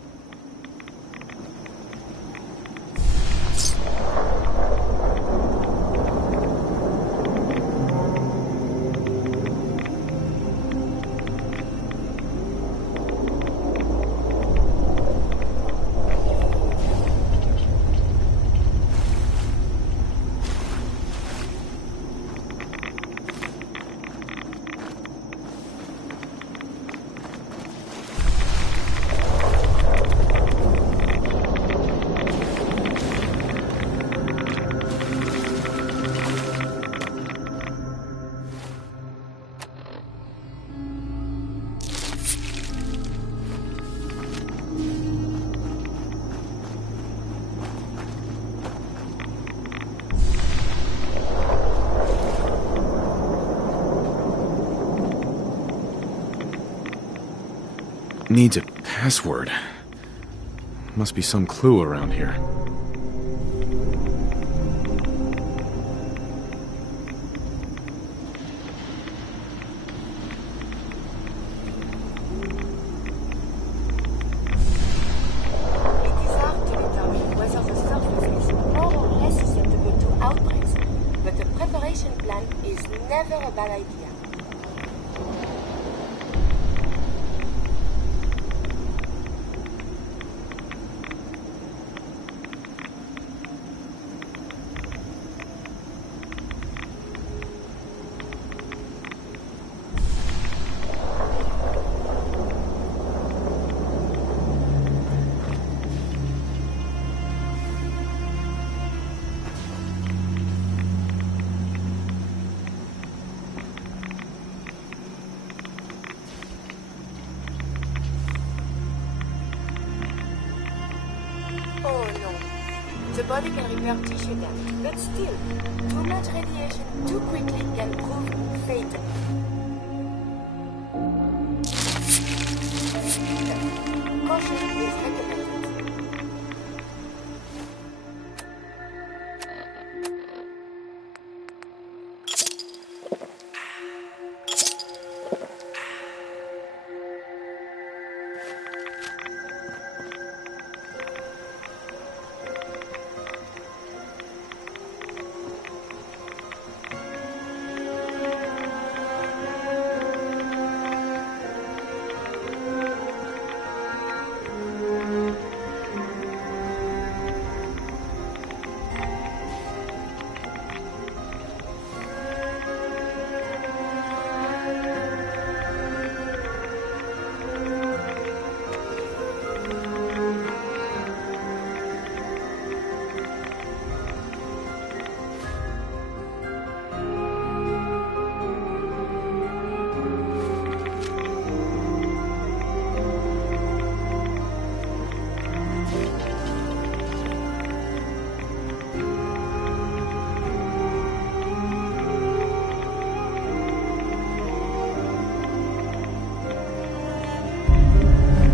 Needs a password. Must be some clue around here. The body can repair tissue damage, but still, too much radiation too quickly can prove fatal. Caution is recommended.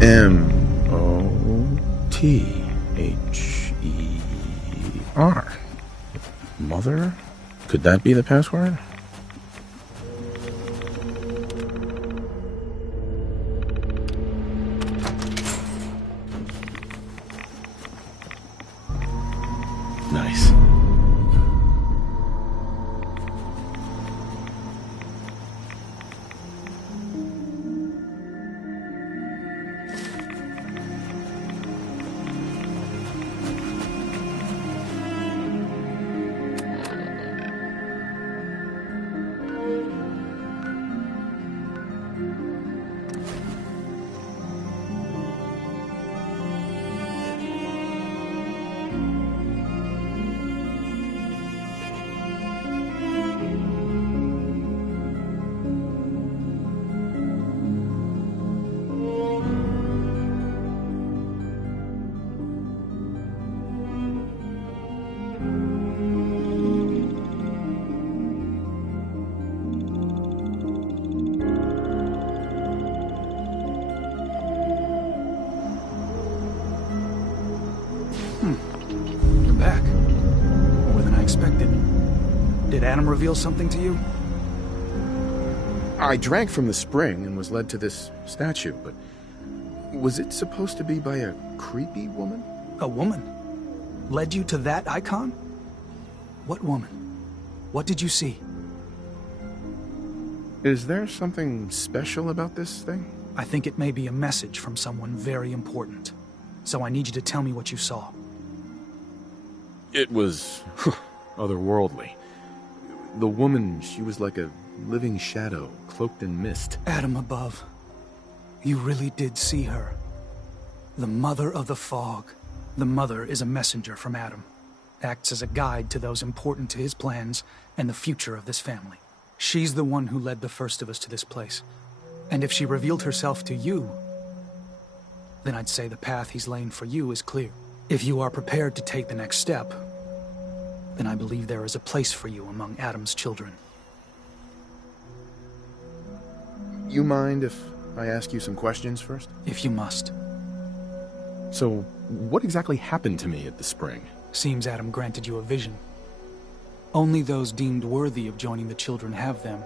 M-O-T-H-E-R. Mother? Could that be the password? Nice. back. More than I expected. Did Adam reveal something to you? I drank from the spring and was led to this statue, but was it supposed to be by a creepy woman? A woman? Led you to that icon? What woman? What did you see? Is there something special about this thing? I think it may be a message from someone very important. So I need you to tell me what you saw. It was otherworldly. The woman, she was like a living shadow, cloaked in mist. Adam above. You really did see her. The Mother of the Fog. The Mother is a messenger from Adam. Acts as a guide to those important to his plans and the future of this family. She's the one who led the first of us to this place. And if she revealed herself to you, then I'd say the path he's laying for you is clear. If you are prepared to take the next step, then I believe there is a place for you among Adam's children. You mind if I ask you some questions first? If you must. So, what exactly happened to me at the spring? Seems Adam granted you a vision. Only those deemed worthy of joining the children have them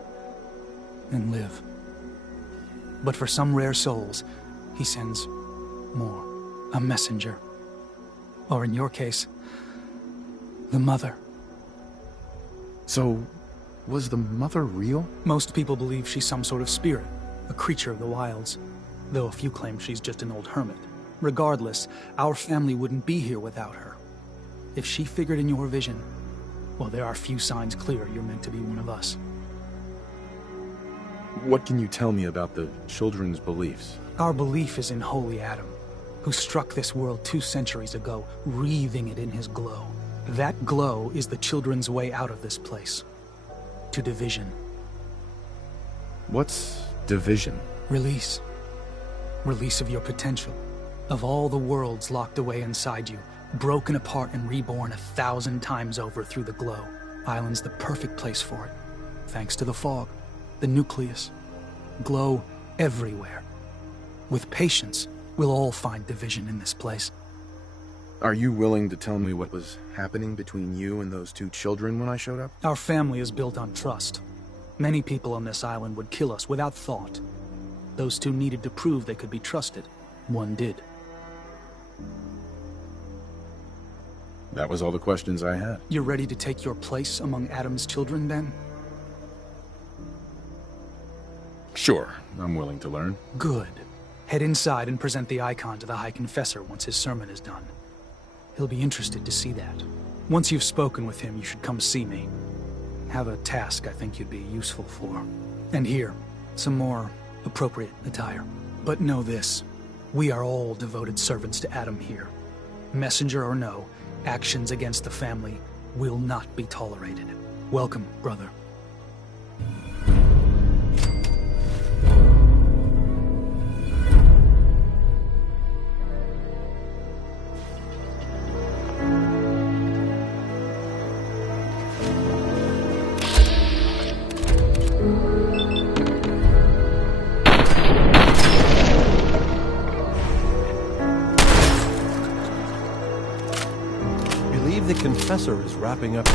and live. But for some rare souls, he sends more. A messenger. Or in your case, the Mother. So, was the Mother real? Most people believe she's some sort of spirit, a creature of the wilds, though a few claim she's just an old hermit. Regardless, our family wouldn't be here without her. If she figured in your vision, well, there are few signs clear you're meant to be one of us. What can you tell me about the children's beliefs? Our belief is in Holy Adam, who struck this world 2 centuries ago, wreathing it in his glow. That glow is the children's way out of this place. To division. What's division? Release. Release of your potential. Of all the worlds locked away inside you, broken apart and reborn 1,000 times over through the glow. Island's the perfect place for it. Thanks to the fog, the nucleus. Glow everywhere. With patience, we'll all find division in this place. Are you willing to tell me what was happening between you and those 2 children when I showed up? Our family is built on trust. Many people on this island would kill us without thought. Those 2 needed to prove they could be trusted. One did. That was all the questions I had. You're ready to take your place among Adam's children, then? Sure, I'm willing to learn. Good. Head inside and present the icon to the High Confessor once his sermon is done. He'll be interested to see that. Once you've spoken with him, you should come see me. Have a task I think you'd be useful for. And here, some more appropriate attire. But know this, we are all devoted servants to Adam here. Messenger or no, actions against the family will not be tolerated. Welcome, brother. The Confessor is wrapping up.